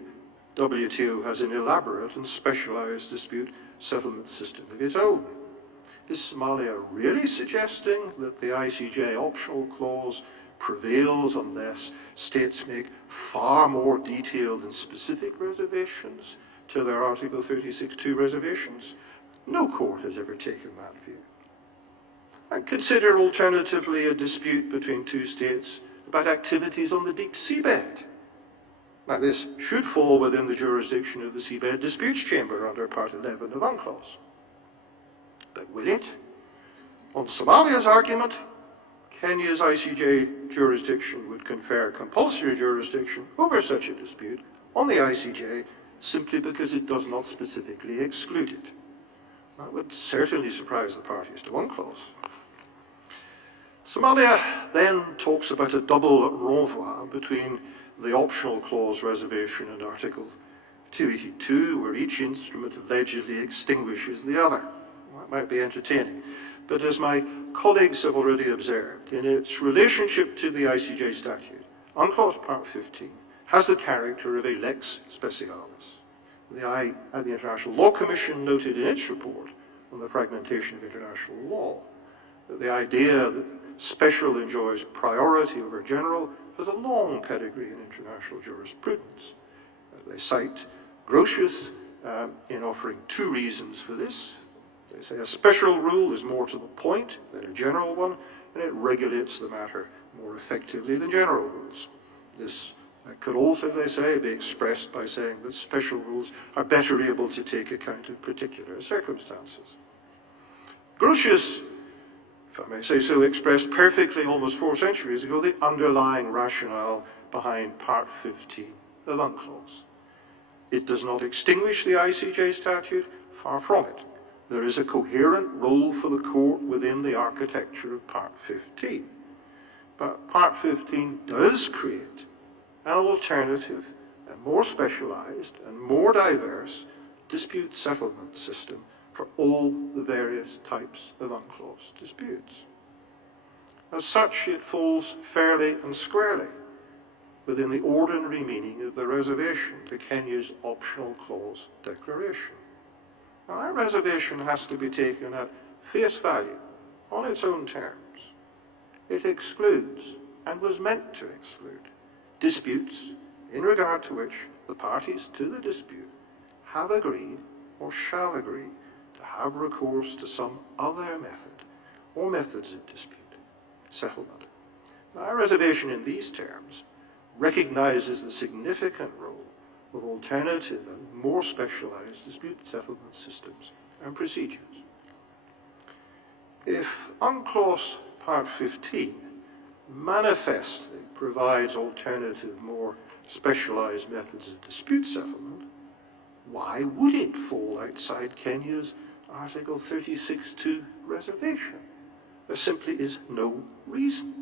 WTO has an elaborate and specialised dispute settlement system of its own. Is Somalia really suggesting that the ICJ optional clause prevails unless states make far more detailed and specific reservations to their Article 36(2) reservations? No court has ever taken that view. And consider alternatively a dispute between two states about activities on the deep seabed. Now this should fall within the jurisdiction of the Seabed Disputes Chamber under Part 11 of UNCLOS. But will it? On Somalia's argument, Kenya's ICJ jurisdiction would confer compulsory jurisdiction over such a dispute on the ICJ simply because it does not specifically exclude it. That would certainly surprise the parties to UNCLOS. Somalia then talks about a double renvoi between the optional clause reservation and Article 282, where each instrument allegedly extinguishes the other. That might be entertaining. But as my colleagues have already observed, in its relationship to the ICJ statute, UNCLOS Part 15 has the character of a lex specialis. The International Law Commission noted in its report on the fragmentation of international law that the idea that special enjoys priority over general has a long pedigree in international jurisprudence. They cite Grotius in offering two reasons for this. They say a special rule is more to the point than a general one, and it regulates the matter more effectively than general rules. This could also, they say, be expressed by saying that special rules are better able to take account of particular circumstances. Grotius if I may say so, expressed perfectly almost 4 centuries ago the underlying rationale behind Part 15 of UNCLOS. It does not extinguish the ICJ statute, far from it. There is a coherent role for the court within the architecture of Part 15. But Part 15 does create an alternative, a more specialized and more diverse dispute settlement system for all the various types of UNCLOS disputes. As such, it falls fairly and squarely within the ordinary meaning of the reservation to Kenya's optional clause declaration. Now, that reservation has to be taken at face value, on its own terms. It excludes, and was meant to exclude, disputes in regard to which the parties to the dispute have agreed or shall agree to have recourse to some other method or methods of dispute settlement. Now, our reservation in these terms recognizes the significant role of alternative and more specialized dispute settlement systems and procedures. If UNCLOS Part 15 manifestly provides alternative, more specialized methods of dispute settlement, why would it fall outside Kenya's Article 36(2) reservation? There simply is no reason.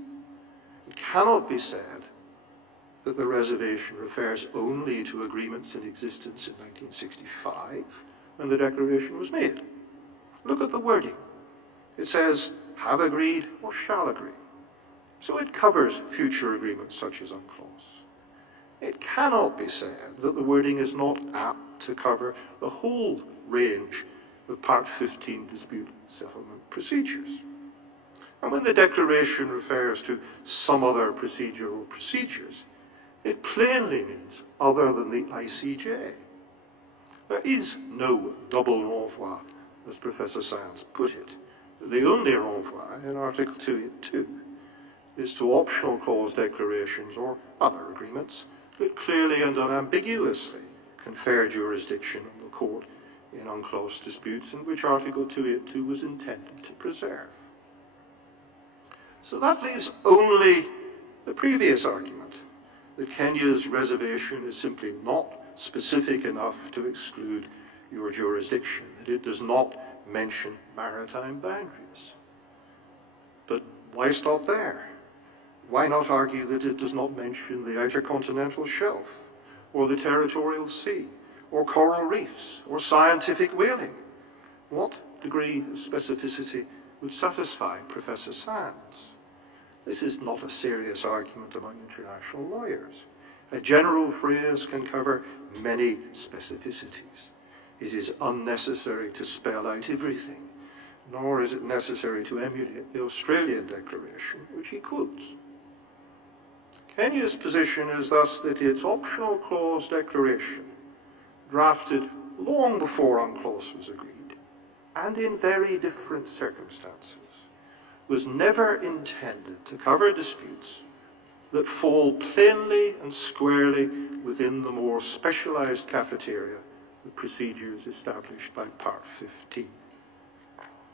It cannot be said that the reservation refers only to agreements in existence in 1965 when the declaration was made. Look at the wording. It says, have agreed or shall agree. So it covers future agreements such as UNCLOS. It cannot be said that the wording is not apt to cover the whole range of Part 15 dispute settlement procedures. And when the declaration refers to some other procedure or procedures, it plainly means other than the ICJ. There is no double renvoi, as Professor Sands put it. The only renvoi in Article 282 is to optional clause declarations or other agreements that clearly and unambiguously confer jurisdiction on the court in UNCLOS disputes, and which Article 282 was intended to preserve. So that leaves only the previous argument that Kenya's reservation is simply not specific enough to exclude your jurisdiction, that it does not mention maritime boundaries. But why stop there? Why not argue that it does not mention the outer continental shelf, or the territorial sea, or coral reefs, or scientific whaling? What degree of specificity would satisfy Professor Sands? This is not a serious argument among international lawyers. A general phrase can cover many specificities. It is unnecessary to spell out everything, nor is it necessary to emulate the Australian declaration, which he quotes. Kenya's position is thus that its optional clause declaration, drafted long before UNCLOS was agreed, and in very different circumstances, was never intended to cover disputes that fall plainly and squarely within the more specialized cafeteria of procedures established by Part 15,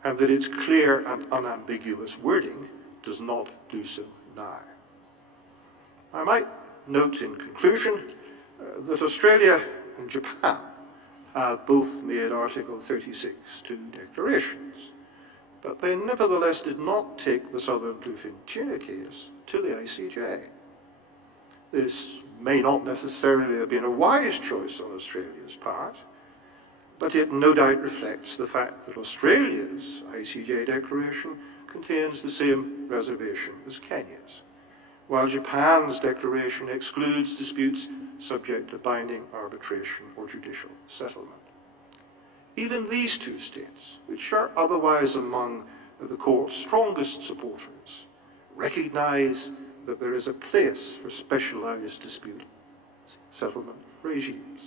and that its clear and unambiguous wording does not do so now. I might note in conclusion that Australia and Japan have both made Article 36(2) declarations, but they nevertheless did not take the Southern Bluefin tuna case to the ICJ. This may not necessarily have been a wise choice on Australia's part, but it no doubt reflects the fact that Australia's ICJ declaration contains the same reservation as Kenya's, while Japan's declaration excludes disputes subject to binding arbitration or judicial settlement. Even these two states, which are otherwise among the court's strongest supporters, recognize that there is a place for specialized dispute settlement regimes.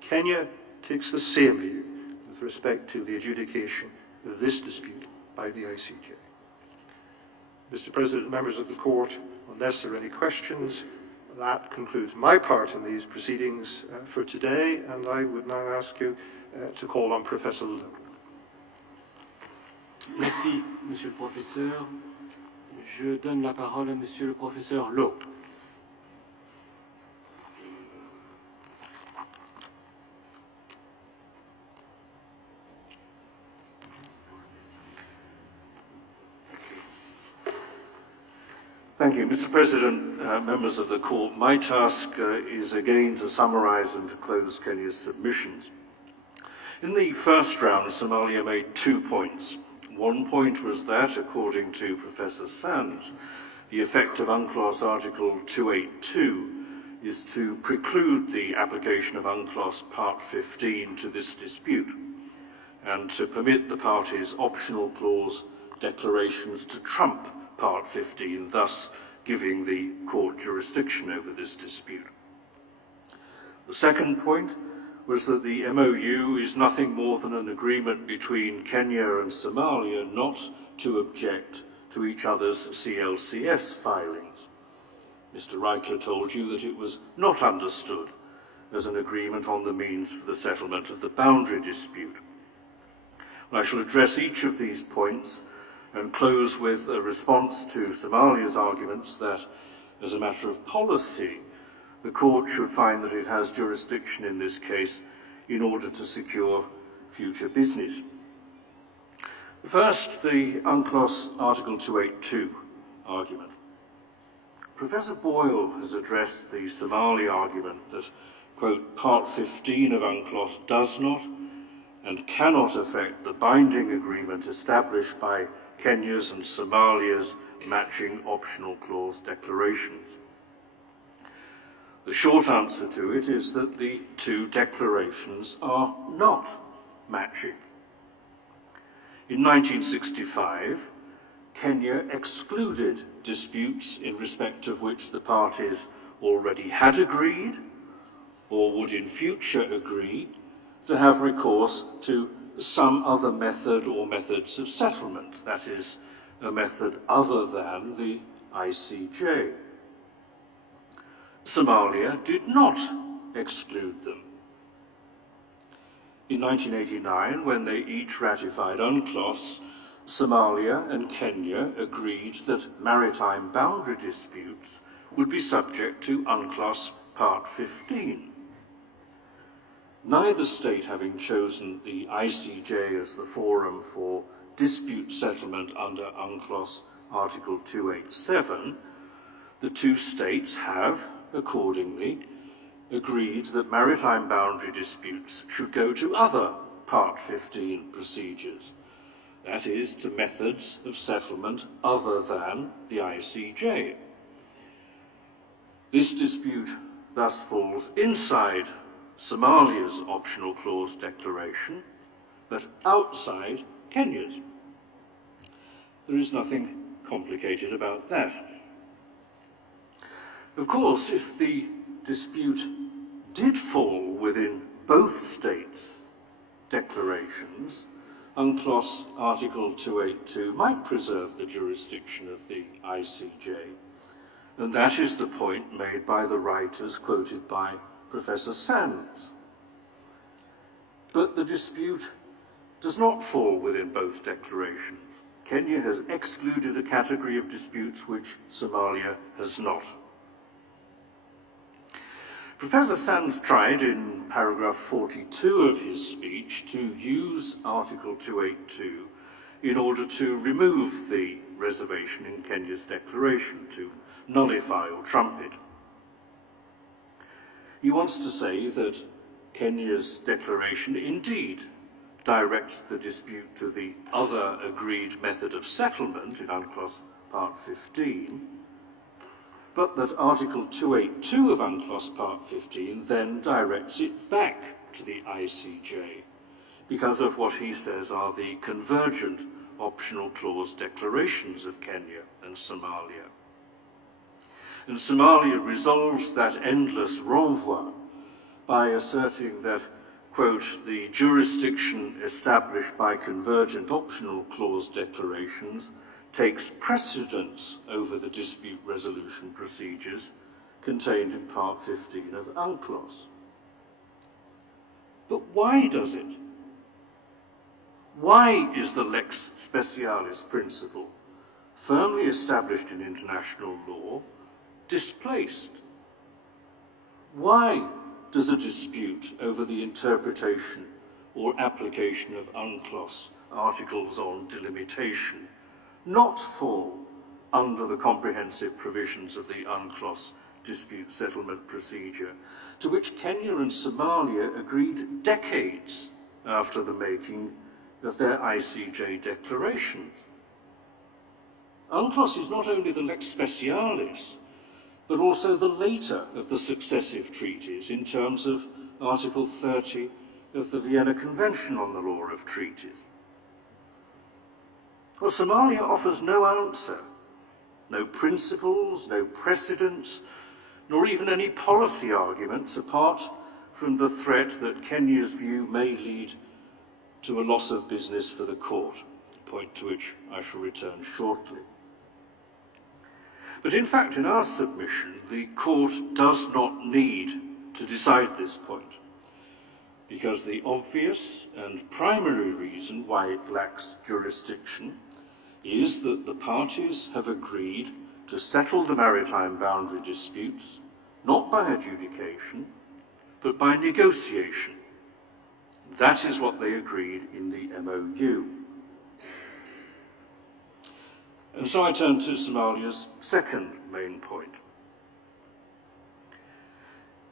Kenya takes the same view with respect to the adjudication of this dispute by the ICJ. Mr. President, members of the court, unless there are any questions, that concludes my part in these proceedings for today, and I would now ask you to call on Professor Lowe. Merci, Monsieur le Professeur. Je donne la parole à Monsieur le Professeur Lowe. Thank you, Mr. President, members of the Court. My task is again to summarise and to close Kenya's submissions. In the first round, Somalia made 2 points. One point was that, according to Professor Sands, the effect of UNCLOS Article 282 is to preclude the application of UNCLOS Part 15 to this dispute and to permit the parties' optional clause declarations to trump Part 15, thus giving the court jurisdiction over this dispute. The second point was that the MOU is nothing more than an agreement between Kenya and Somalia not to object to each other's CLCS filings. Mr. Reichler told you that it was not understood as an agreement on the means for the settlement of the boundary dispute. I shall address each of these points and close with a response to Somalia's arguments that, as a matter of policy, the court should find that it has jurisdiction in this case in order to secure future business. First, the UNCLOS Article 282 argument. Professor Boyle has addressed the Somali argument that, quote, Part 15 of UNCLOS does not and cannot affect the binding agreement established by Kenya's and Somalia's matching optional clause declarations. The short answer to it is that the two declarations are not matching. In 1965, Kenya excluded disputes in respect of which the parties already had agreed or would in future agree to have recourse to some other method or methods of settlement, that is, a method other than the ICJ. Somalia did not exclude them. In 1989, when they each ratified UNCLOS, Somalia and Kenya agreed that maritime boundary disputes would be subject to UNCLOS Part 15. Neither state having chosen the ICJ as the forum for dispute settlement under UNCLOS Article 287, the two states have, accordingly, agreed that maritime boundary disputes should go to other Part 15 procedures, that is, to methods of settlement other than the ICJ. This dispute thus falls inside Somalia's optional clause declaration, but outside Kenya's. There is nothing complicated about that. Of course, if the dispute did fall within both states' declarations, UNCLOS Article 282 might preserve the jurisdiction of the ICJ, and that is the point made by the writers quoted by Professor Sands. But the dispute does not fall within both declarations. Kenya has excluded a category of disputes which Somalia has not. Professor Sands tried in paragraph 42 of his speech to use Article 282 in order to remove the reservation in Kenya's declaration, to nullify or trump it. He wants to say that Kenya's declaration indeed directs the dispute to the other agreed method of settlement in UNCLOS Part 15, but that Article 282 of UNCLOS Part 15 then directs it back to the ICJ because of what he says are the convergent optional clause declarations of Kenya and Somalia. And Somalia resolves that endless renvoi by asserting that, quote, the jurisdiction established by convergent optional clause declarations takes precedence over the dispute resolution procedures contained in Part 15 of UNCLOS. But why does it? Why is the lex specialis principle, firmly established in international law, displaced? Why does a dispute over the interpretation or application of UNCLOS articles on delimitation not fall under the comprehensive provisions of the UNCLOS dispute settlement procedure, to which Kenya and Somalia agreed decades after the making of their ICJ declarations? UNCLOS is not only the lex specialis, but also the later of the successive treaties in terms of Article 30 of the Vienna Convention on the Law of Treaties. Well, Somalia offers no answer, no principles, no precedents, nor even any policy arguments apart from the threat that Kenya's view may lead to a loss of business for the court, a point to which I shall return shortly. But in fact, in our submission, the court does not need to decide this point, because the obvious and primary reason why it lacks jurisdiction is that the parties have agreed to settle the maritime boundary disputes, not by adjudication, but by negotiation. That is what they agreed in the MOU. And so I turn to Somalia's second main point.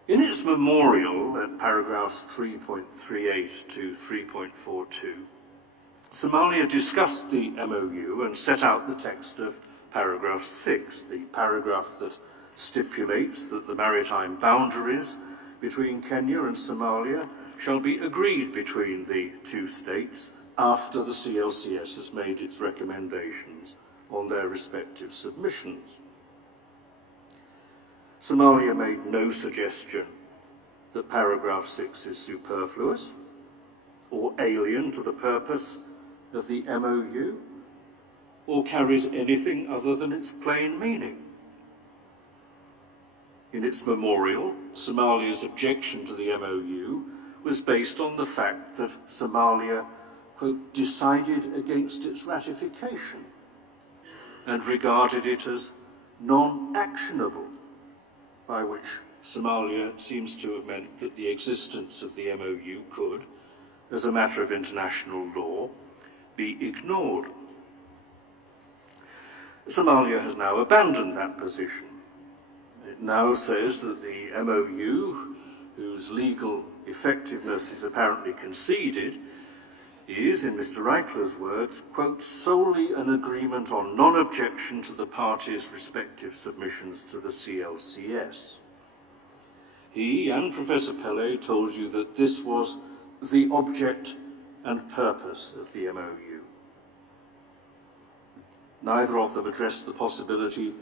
In its memorial at paragraphs 3.38 to 3.42, Somalia discussed the MOU and set out the text of paragraph 6, the paragraph that stipulates that the maritime boundaries between Kenya and Somalia shall be agreed between the two states after the CLCS has made its recommendations on their respective submissions. Somalia made no suggestion that paragraph 6 is superfluous or alien to the purpose of the MOU, or carries anything other than its plain meaning. In its memorial, Somalia's objection to the MOU was based on the fact that Somalia, quote, decided against its ratification and regarded it as non-actionable, by which Somalia seems to have meant that the existence of the MOU could, as a matter of international law, be ignored. Somalia has now abandoned that position. It now says that the MOU, whose legal effectiveness is apparently conceded, is, in Mr. Reichler's words, quote, solely an agreement on non-objection to the parties' respective submissions to the CLCS. He and Professor Pele told you that this was the object and purpose of the MOU. Neither of them addressed the possibility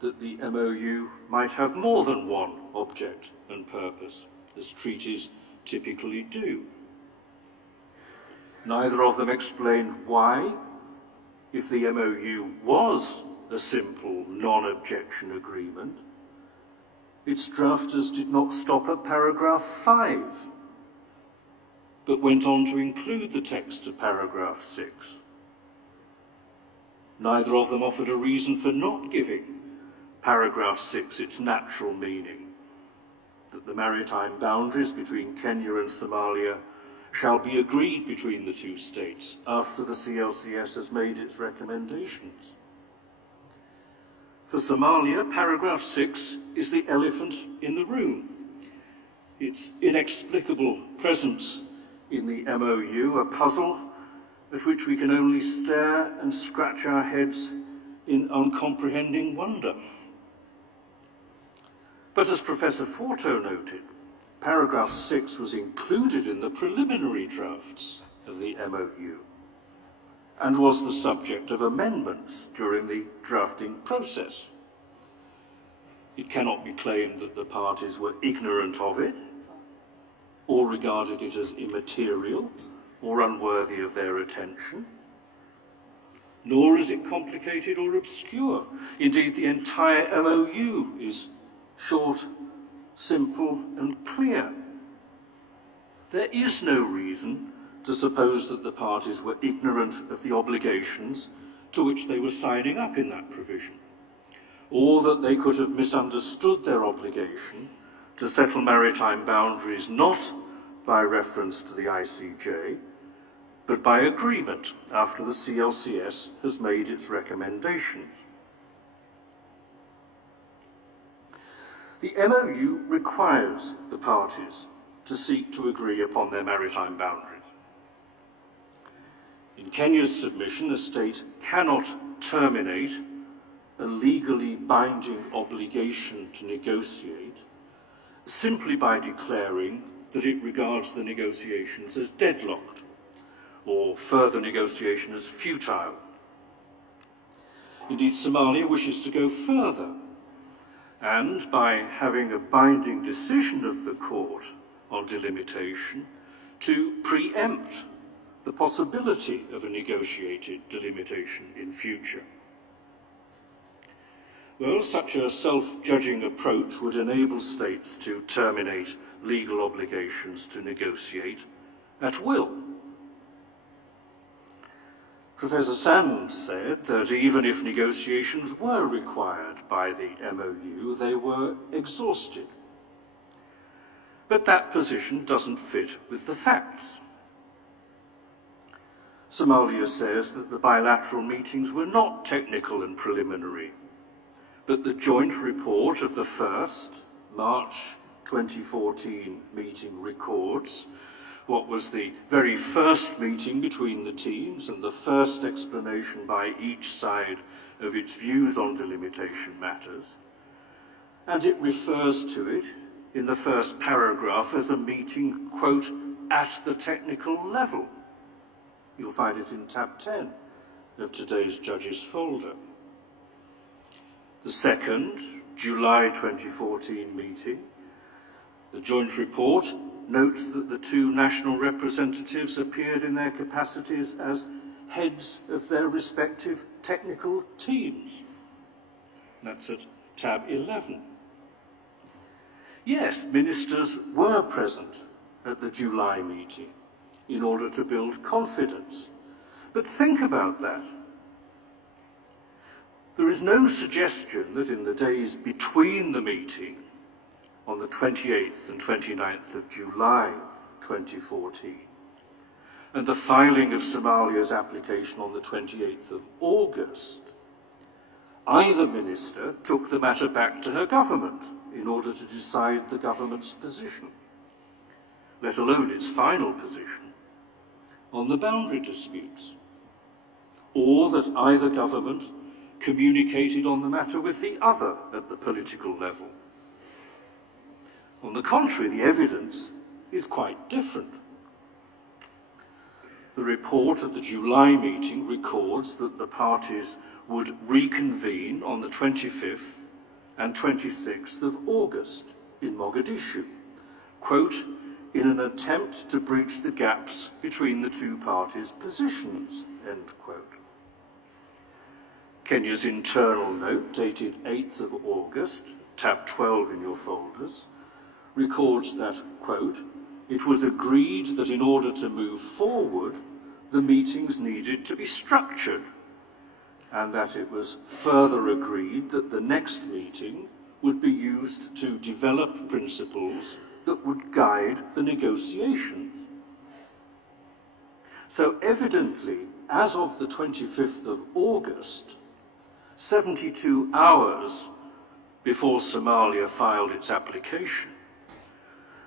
that the MOU might have more than one object and purpose, as treaties typically do. Neither of them explained why, if the MOU was a simple non-objection agreement, its drafters did not stop at paragraph 5, but went on to include the text of paragraph 6. Neither of them offered a reason for not giving paragraph 6 its natural meaning, that the maritime boundaries between Kenya and Somalia shall be agreed between the two states after the CLCS has made its recommendations. For Somalia, paragraph 6 is the elephant in the room. Its inexplicable presence in the MOU, a puzzle at which we can only stare and scratch our heads in uncomprehending wonder. But as Professor Forto noted, paragraph 6 was included in the preliminary drafts of the MOU and was the subject of amendments during the drafting process. It cannot be claimed that the parties were ignorant of it or regarded it as immaterial or unworthy of their attention, nor is it complicated or obscure. Indeed, the entire MOU is short, simple, and clear. There is no reason to suppose that the parties were ignorant of the obligations to which they were signing up in that provision, or that they could have misunderstood their obligation to settle maritime boundaries not by reference to the ICJ, but by agreement after the CLCS has made its recommendations. The MOU requires the parties to seek to agree upon their maritime boundaries. In Kenya's submission, a state cannot terminate a legally binding obligation to negotiate simply by declaring that it regards the negotiations as deadlocked or further negotiation as futile. Indeed, Somalia wishes to go further, and by having a binding decision of the court on delimitation, to preempt the possibility of a negotiated delimitation in future. Well, such a self-judging approach would enable states to terminate legal obligations to negotiate at will. Professor Sands said that even if negotiations were required by the MOU, they were exhausted. But that position doesn't fit with the facts. Somalia says that the bilateral meetings were not technical and preliminary, but the joint report of the first March 2014 meeting records what was the very first meeting between the teams and the first explanation by each side of its views on delimitation matters, and it refers to it in the first paragraph as a meeting, quote, at the technical level. You'll find it in tab 10 of today's Judges folder. The second, July 2014 meeting, the joint report notes that the two national representatives appeared in their capacities as heads of their respective technical teams. That's at tab 11. Yes, ministers were present at the July meeting in order to build confidence. But think about that. There is no suggestion that in the days between the meeting on the 28th and 29th of July 2014 and the filing of Somalia's application on the 28th of August, either minister took the matter back to her government in order to decide the government's position, let alone its final position, on the boundary disputes, or that either government communicated on the matter with the other at the political level. On the contrary, the evidence is quite different. The report of the July meeting records that the parties would reconvene on the 25th and 26th of August in Mogadishu, quote, in an attempt to bridge the gaps between the two parties' positions, end quote. Kenya's internal note, dated 8th of August, tab 12 in your folders, records that, quote, it was agreed that in order to move forward, the meetings needed to be structured, and that it was further agreed that the next meeting would be used to develop principles that would guide the negotiations. So evidently, as of the 25th of August, 72 hours before Somalia filed its application,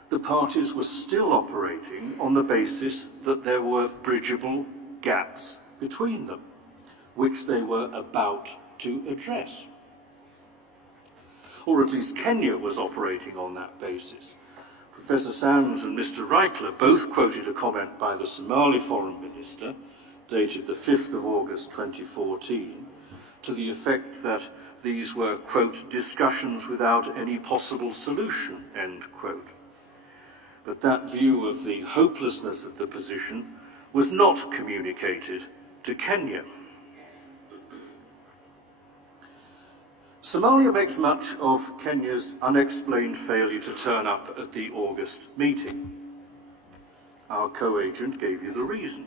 the parties were still operating on the basis that there were bridgeable gaps between them, which they were about to address. Or at least Kenya was operating on that basis. Professor Sands and Mr. Reichler both quoted a comment by the Somali Foreign Minister, dated the 5th of August 2014, to the effect that these were, quote, discussions without any possible solution, end quote. But that view of the hopelessness of the position was not communicated to Kenya. Somalia makes much of Kenya's unexplained failure to turn up at the August meeting. our co-agent gave you the reason.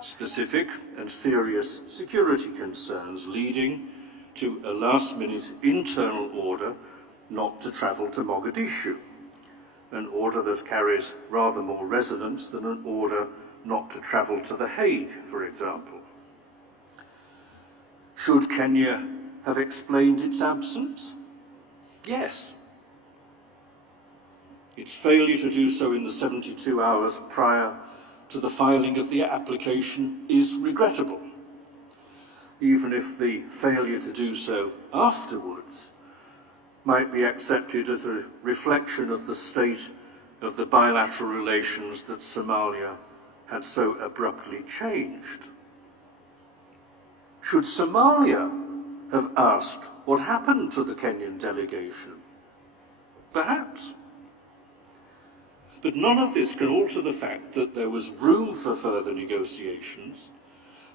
Specific and serious security concerns leading to a last-minute internal order not to travel to Mogadishu, an order that carries rather more resonance than an order not to travel to The Hague, for example. Should Kenya have explained its absence? Yes. Its failure to do so in the 72 hours prior to the filing of the application is regrettable, even if the failure to do so afterwards might be accepted as a reflection of the state of the bilateral relations that Somalia had so abruptly changed. Should Somalia have asked what happened to the Kenyan delegation? Perhaps. But none of this can alter the fact that there was room for further negotiations,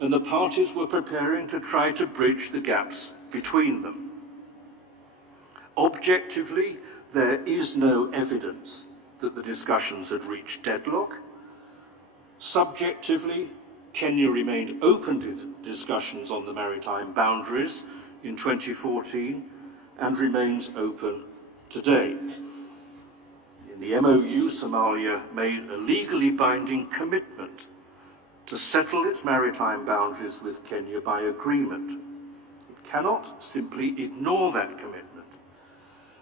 and the parties were preparing to try to bridge the gaps between them. Objectively, there is no evidence that the discussions had reached deadlock. Subjectively, Kenya remained open to discussions on the maritime boundaries in 2014 and remains open today. In the MOU, Somalia made a legally binding commitment to settle its maritime boundaries with Kenya by agreement. It cannot simply ignore that commitment,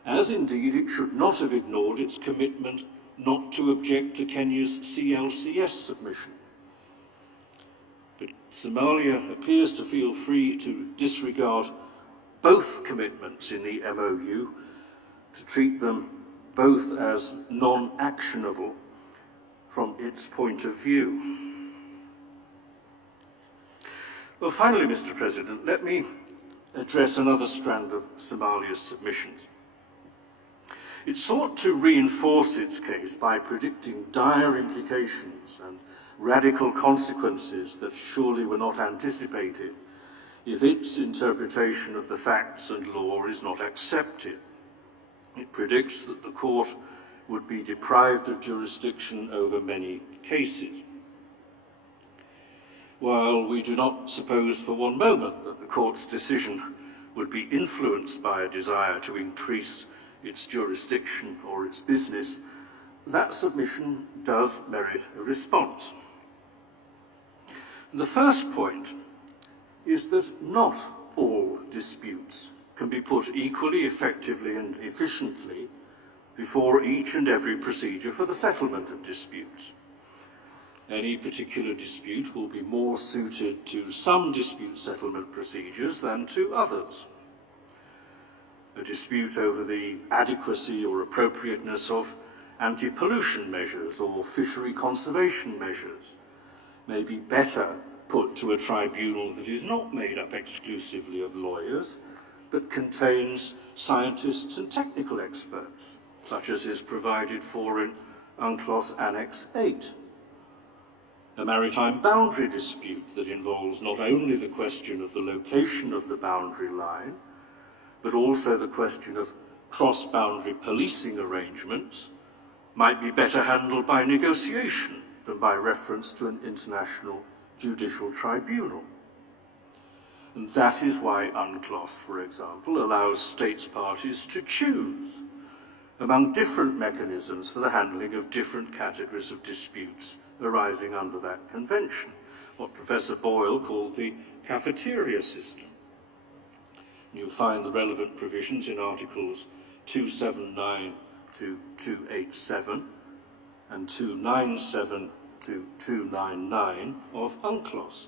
as indeed it should not have ignored its commitment not to object to Kenya's CLCS submission. But Somalia appears to feel free to disregard both commitments in the MOU, to treat them both as non-actionable from its point of view. Well, finally, Mr. President, let me address another strand of Somalia's submissions. It sought to reinforce its case by predicting dire implications and radical consequences that surely were not anticipated if its interpretation of the facts and law is not accepted. It predicts that the court would be deprived of jurisdiction over many cases. While we do not suppose for one moment that the court's decision would be influenced by a desire to increase its jurisdiction or its business, that submission does merit a response. The first point is that not all disputes can be put equally effectively and efficiently before each and every procedure for the settlement of disputes. Any particular dispute will be more suited to some dispute settlement procedures than to others. A dispute over the adequacy or appropriateness of anti-pollution measures or fishery conservation measures may be better put to a tribunal that is not made up exclusively of lawyers, but contains scientists and technical experts, such as is provided for in UNCLOS Annex 8. A maritime boundary dispute that involves not only the question of the location of the boundary line, but also the question of cross-boundary policing arrangements might be better handled by negotiation than by reference to an international judicial tribunal. And that is why UNCLOS, for example, allows states parties to choose among different mechanisms for the handling of different categories of disputes arising under that convention, what Professor Boyle called the cafeteria system. You'll find the relevant provisions in Articles 279 to 287 and 297 to 299 of UNCLOS,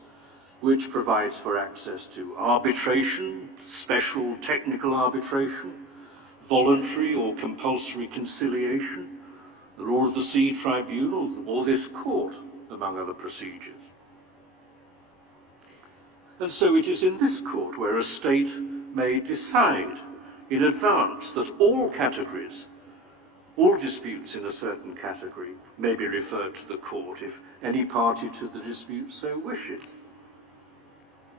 which provides for access to arbitration, special technical arbitration, voluntary or compulsory conciliation, the law of the sea tribunal, or this court, among other procedures. And so it is in this court where a state may decide in advance that all categories, all disputes in a certain category may be referred to the court if any party to the dispute so wishes.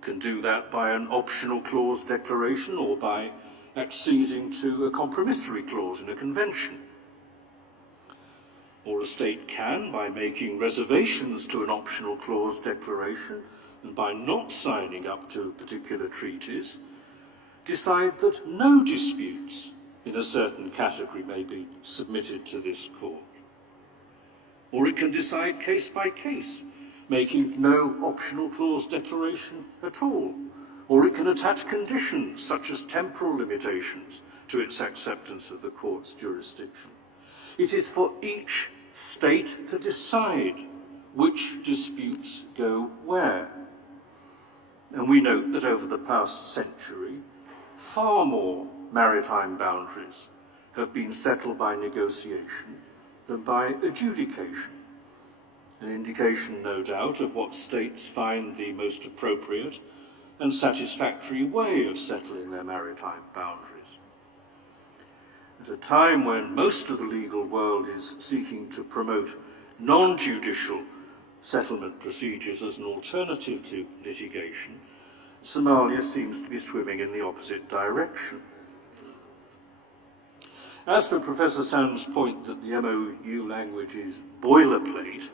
Can do that by an optional clause declaration or by acceding to a compromissory clause in a convention. or a state can, by making reservations to an optional clause declaration and by not signing up to particular treaties, decide that no disputes in a certain category may be submitted to this court. Or it can decide case by case, making no optional clause declaration at all. Or it can attach conditions such as temporal limitations to its acceptance of the court's jurisdiction. It is for each state to decide which disputes go where. And we note that over the past century, far more maritime boundaries have been settled by negotiation than by adjudication, an indication, no doubt, of what states find the most appropriate and satisfactory way of settling their maritime boundaries. At a time when most of the legal world is seeking to promote non-judicial settlement procedures as an alternative to litigation, Somalia seems to be swimming in the opposite direction. As for Professor Sand's point that the MOU language is boilerplate,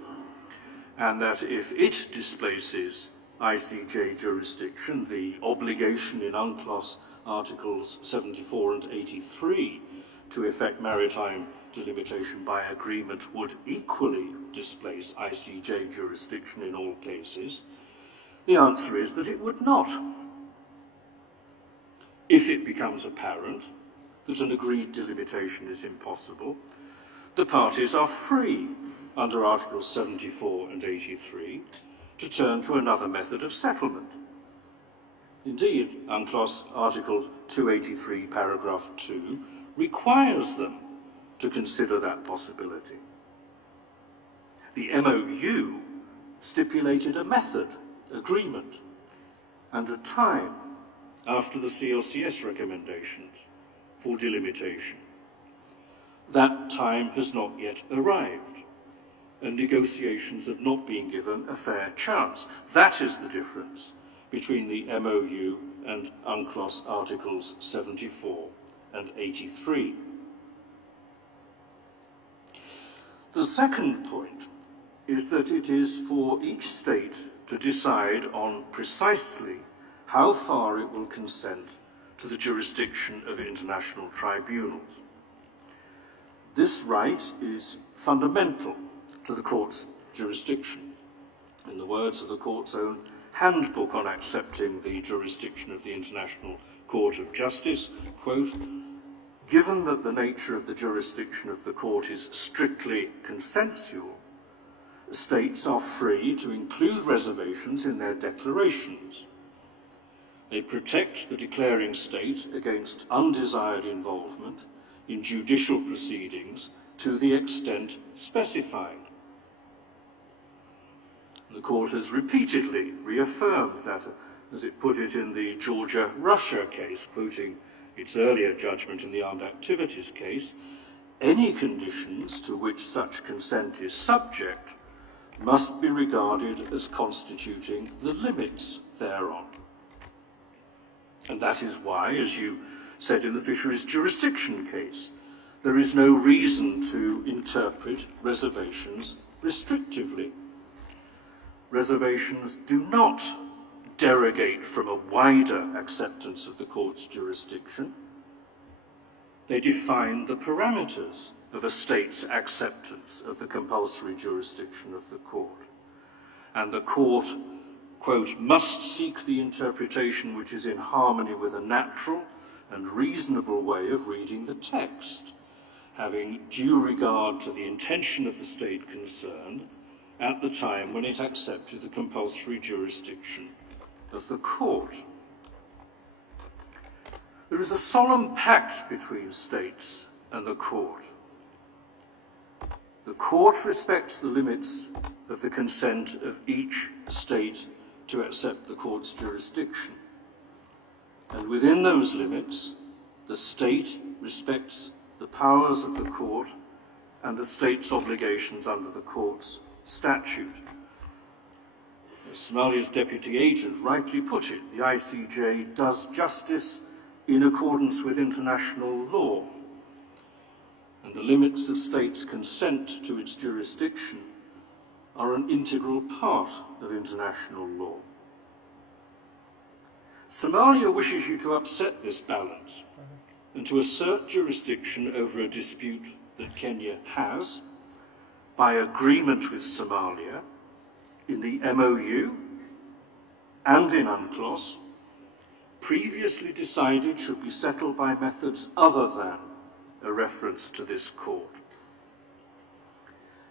and that if it displaces ICJ jurisdiction, the obligation in UNCLOS Articles 74 and 83 to effect maritime delimitation by agreement would equally displace ICJ jurisdiction in all cases, the answer is that it would not. If it becomes apparent that an agreed delimitation is impossible, the parties are free, under Articles 74 and 83, to turn to another method of settlement. Indeed, UNCLOS Article 283, paragraph 2, requires them to consider that possibility. The MOU stipulated a method, agreement, and a time after the CLCS recommendations for delimitation. That time has not yet arrived, and negotiations have not been given a fair chance. That is the difference between the MOU and UNCLOS Articles 74 and 83. The second point is that it is for each state to decide on precisely how far it will consent to the jurisdiction of international tribunals. This right is fundamental to the court's jurisdiction. In the words of the court's own handbook on accepting the jurisdiction of the International Court of Justice, quote, "Given that the nature of the jurisdiction of the court is strictly consensual, states are free to include reservations in their declarations. They protect the declaring state against undesired involvement in judicial proceedings to the extent specified." The court has repeatedly reaffirmed that, as it put it in the Georgia-Russia case, quoting its earlier judgment in the armed activities case, any conditions to which such consent is subject must be regarded as constituting the limits thereon. And that is why, as you said in the fisheries jurisdiction case, there is no reason to interpret reservations restrictively. Reservations do not derogate from a wider acceptance of the court's jurisdiction. They define the parameters of a state's acceptance of the compulsory jurisdiction of the court. And the court, quote, "must seek the interpretation which is in harmony with a natural and reasonable way of reading the text, having due regard to the intention of the state concerned at the time when it accepted the compulsory jurisdiction of the court." There is a solemn pact between states and the court. The court respects the limits of the consent of each state to accept the court's jurisdiction. And within those limits, the state respects the powers of the court and the state's obligations under the court's statute. As Somalia's deputy agent rightly put it, the ICJ does justice in accordance with international law. and the limits of states' consent to its jurisdiction are an integral part of international law. Somalia wishes you to upset this balance and to assert jurisdiction over a dispute that Kenya has, by agreement with Somalia, in the MOU and in UNCLOS, previously decided should be settled by methods other than a reference to this court.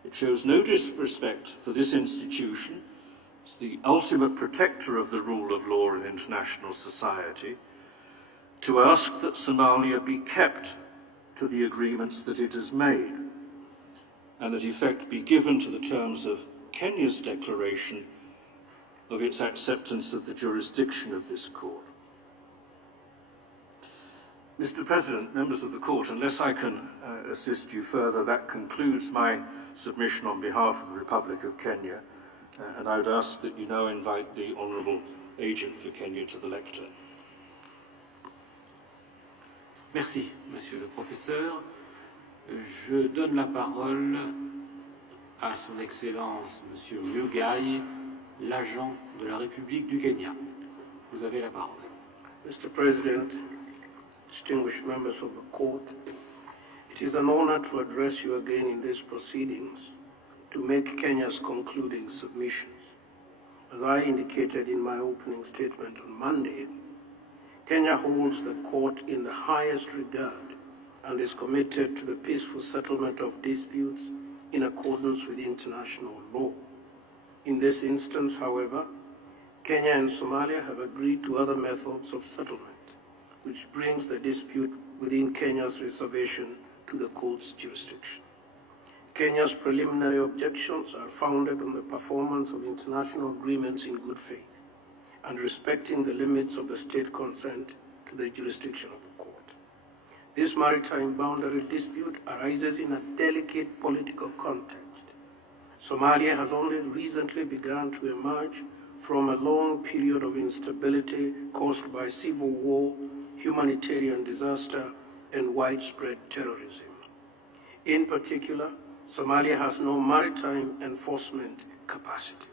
It shows no disrespect for this institution, as the ultimate protector of the rule of law in international society, to ask that Somalia be kept to the agreements that it has made, and that effect be given to the terms of Kenya's declaration of its acceptance of the jurisdiction of this court. Mr. President, members of the court, unless I can assist you further, that concludes my submission on behalf of the Republic of Kenya, and I would ask that you now invite the Honourable Agent for Kenya to the lectern. Merci, Monsieur le Professeur. Je donne la parole à Son Excellence Monsieur Mugai, l'agent de la République du Kenya. Vous avez la parole. Mr. President, distinguished members of the court, it is an honor to address you again in these proceedings to make Kenya's concluding submissions. As I indicated in my opening statement on Monday, Kenya holds the court in the highest regard and is committed to the peaceful settlement of disputes in accordance with international law. In this instance, however, Kenya and Somalia have agreed to other methods of settlement, which brings the dispute within Kenya's reservation to the court's jurisdiction. Kenya's preliminary objections are founded on the performance of international agreements in good faith and respecting the limits of the state consent to the jurisdiction of the court. This maritime boundary dispute arises in a delicate political context. Somalia has only recently begun to emerge from a long period of instability caused by civil war, humanitarian disaster, and widespread terrorism. In particular, Somalia has no maritime enforcement capacity.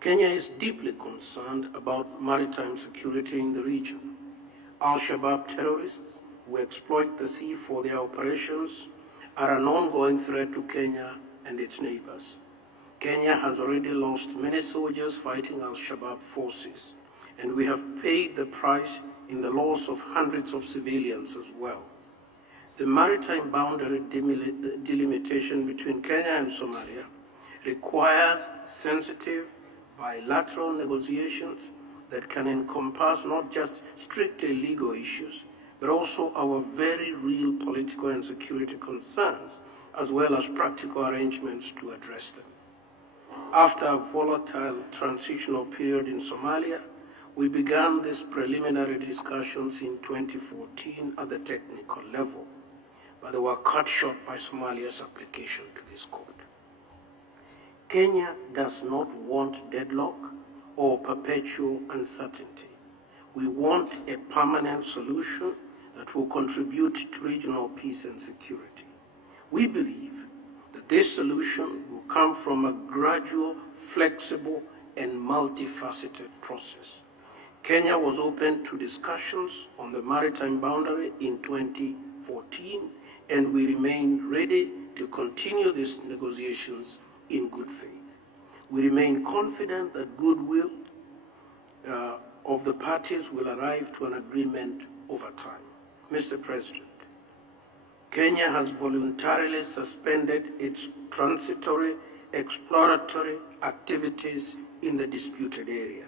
Kenya is deeply concerned about maritime security in the region. Al-Shabaab terrorists who exploit the sea for their operations are an ongoing threat to Kenya and its neighbors. Kenya has already lost many soldiers fighting Al-Shabaab forces, and we have paid the price in the loss of hundreds of civilians as well. The maritime boundary delimitation between Kenya and Somalia requires sensitive bilateral negotiations that can encompass not just strictly legal issues, but also our very real political and security concerns, as well as practical arrangements to address them. After a volatile transitional period in Somalia, we began these preliminary discussions in 2014 at the technical level, but they were cut short by Somalia's application to this court. Kenya does not want deadlock or perpetual uncertainty. We want a permanent solution that will contribute to regional peace and security. We believe that this solution will come from a gradual, flexible, and multifaceted process. Kenya was open to discussions on the maritime boundary in 2014, and we remain ready to continue these negotiations in good faith. We remain confident that goodwill of the parties will arrive to an agreement over time. Mr. President, Kenya has voluntarily suspended its transitory exploratory activities in the disputed area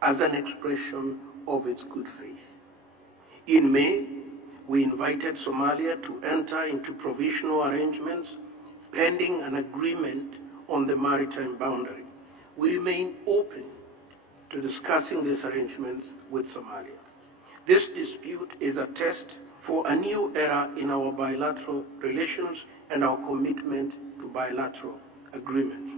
as an expression of its good faith. In May, we invited Somalia to enter into provisional arrangements pending an agreement on the maritime boundary. We remain open to discussing these arrangements with Somalia. This dispute is a test for a new era in our bilateral relations and our commitment to bilateral agreements.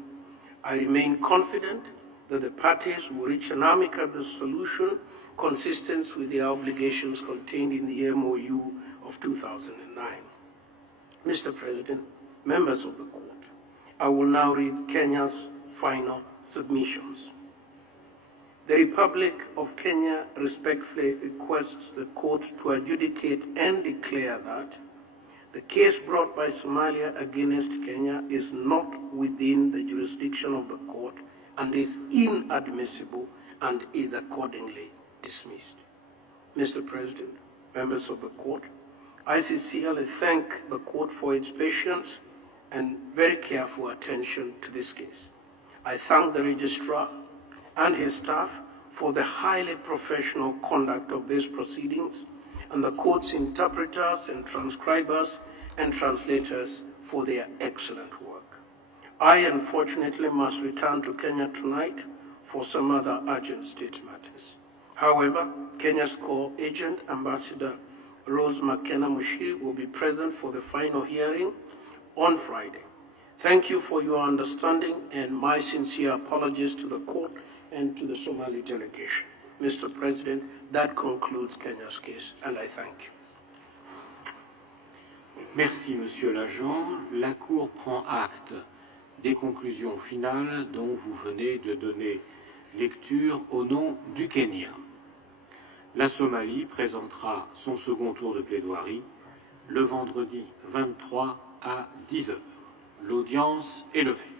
I remain confident that the parties will reach an amicable solution consistent with the obligations contained in the MOU of 2009. Mr. President, members of the court, I will now read Kenya's final submissions. The Republic of Kenya respectfully requests the court to adjudicate and declare that the case brought by Somalia against Kenya is not within the jurisdiction of the court and is inadmissible and is accordingly dismissed. Mr. President, members of the court, I sincerely thank the court for its patience and very careful attention to this case. I thank the registrar and his staff for the highly professional conduct of these proceedings, and the court's interpreters and transcribers and translators for their excellent work. I unfortunately must return to Kenya tonight for some other urgent state matters. However, Kenya's co-agent, Ambassador Rose McKenna Mushiri, will be present for the final hearing on Friday. Thank you for your understanding, and my sincere apologies to the court and to the Somali delegation. Mr. President, that concludes Kenya's case, and I thank you. Merci, Monsieur l'agent. La Cour prend acte des conclusions finales dont vous venez de donner lecture au nom du Kenya. La Somalie présentera son second tour de plaidoirie le vendredi 23 à 10 h. L'audience est levée.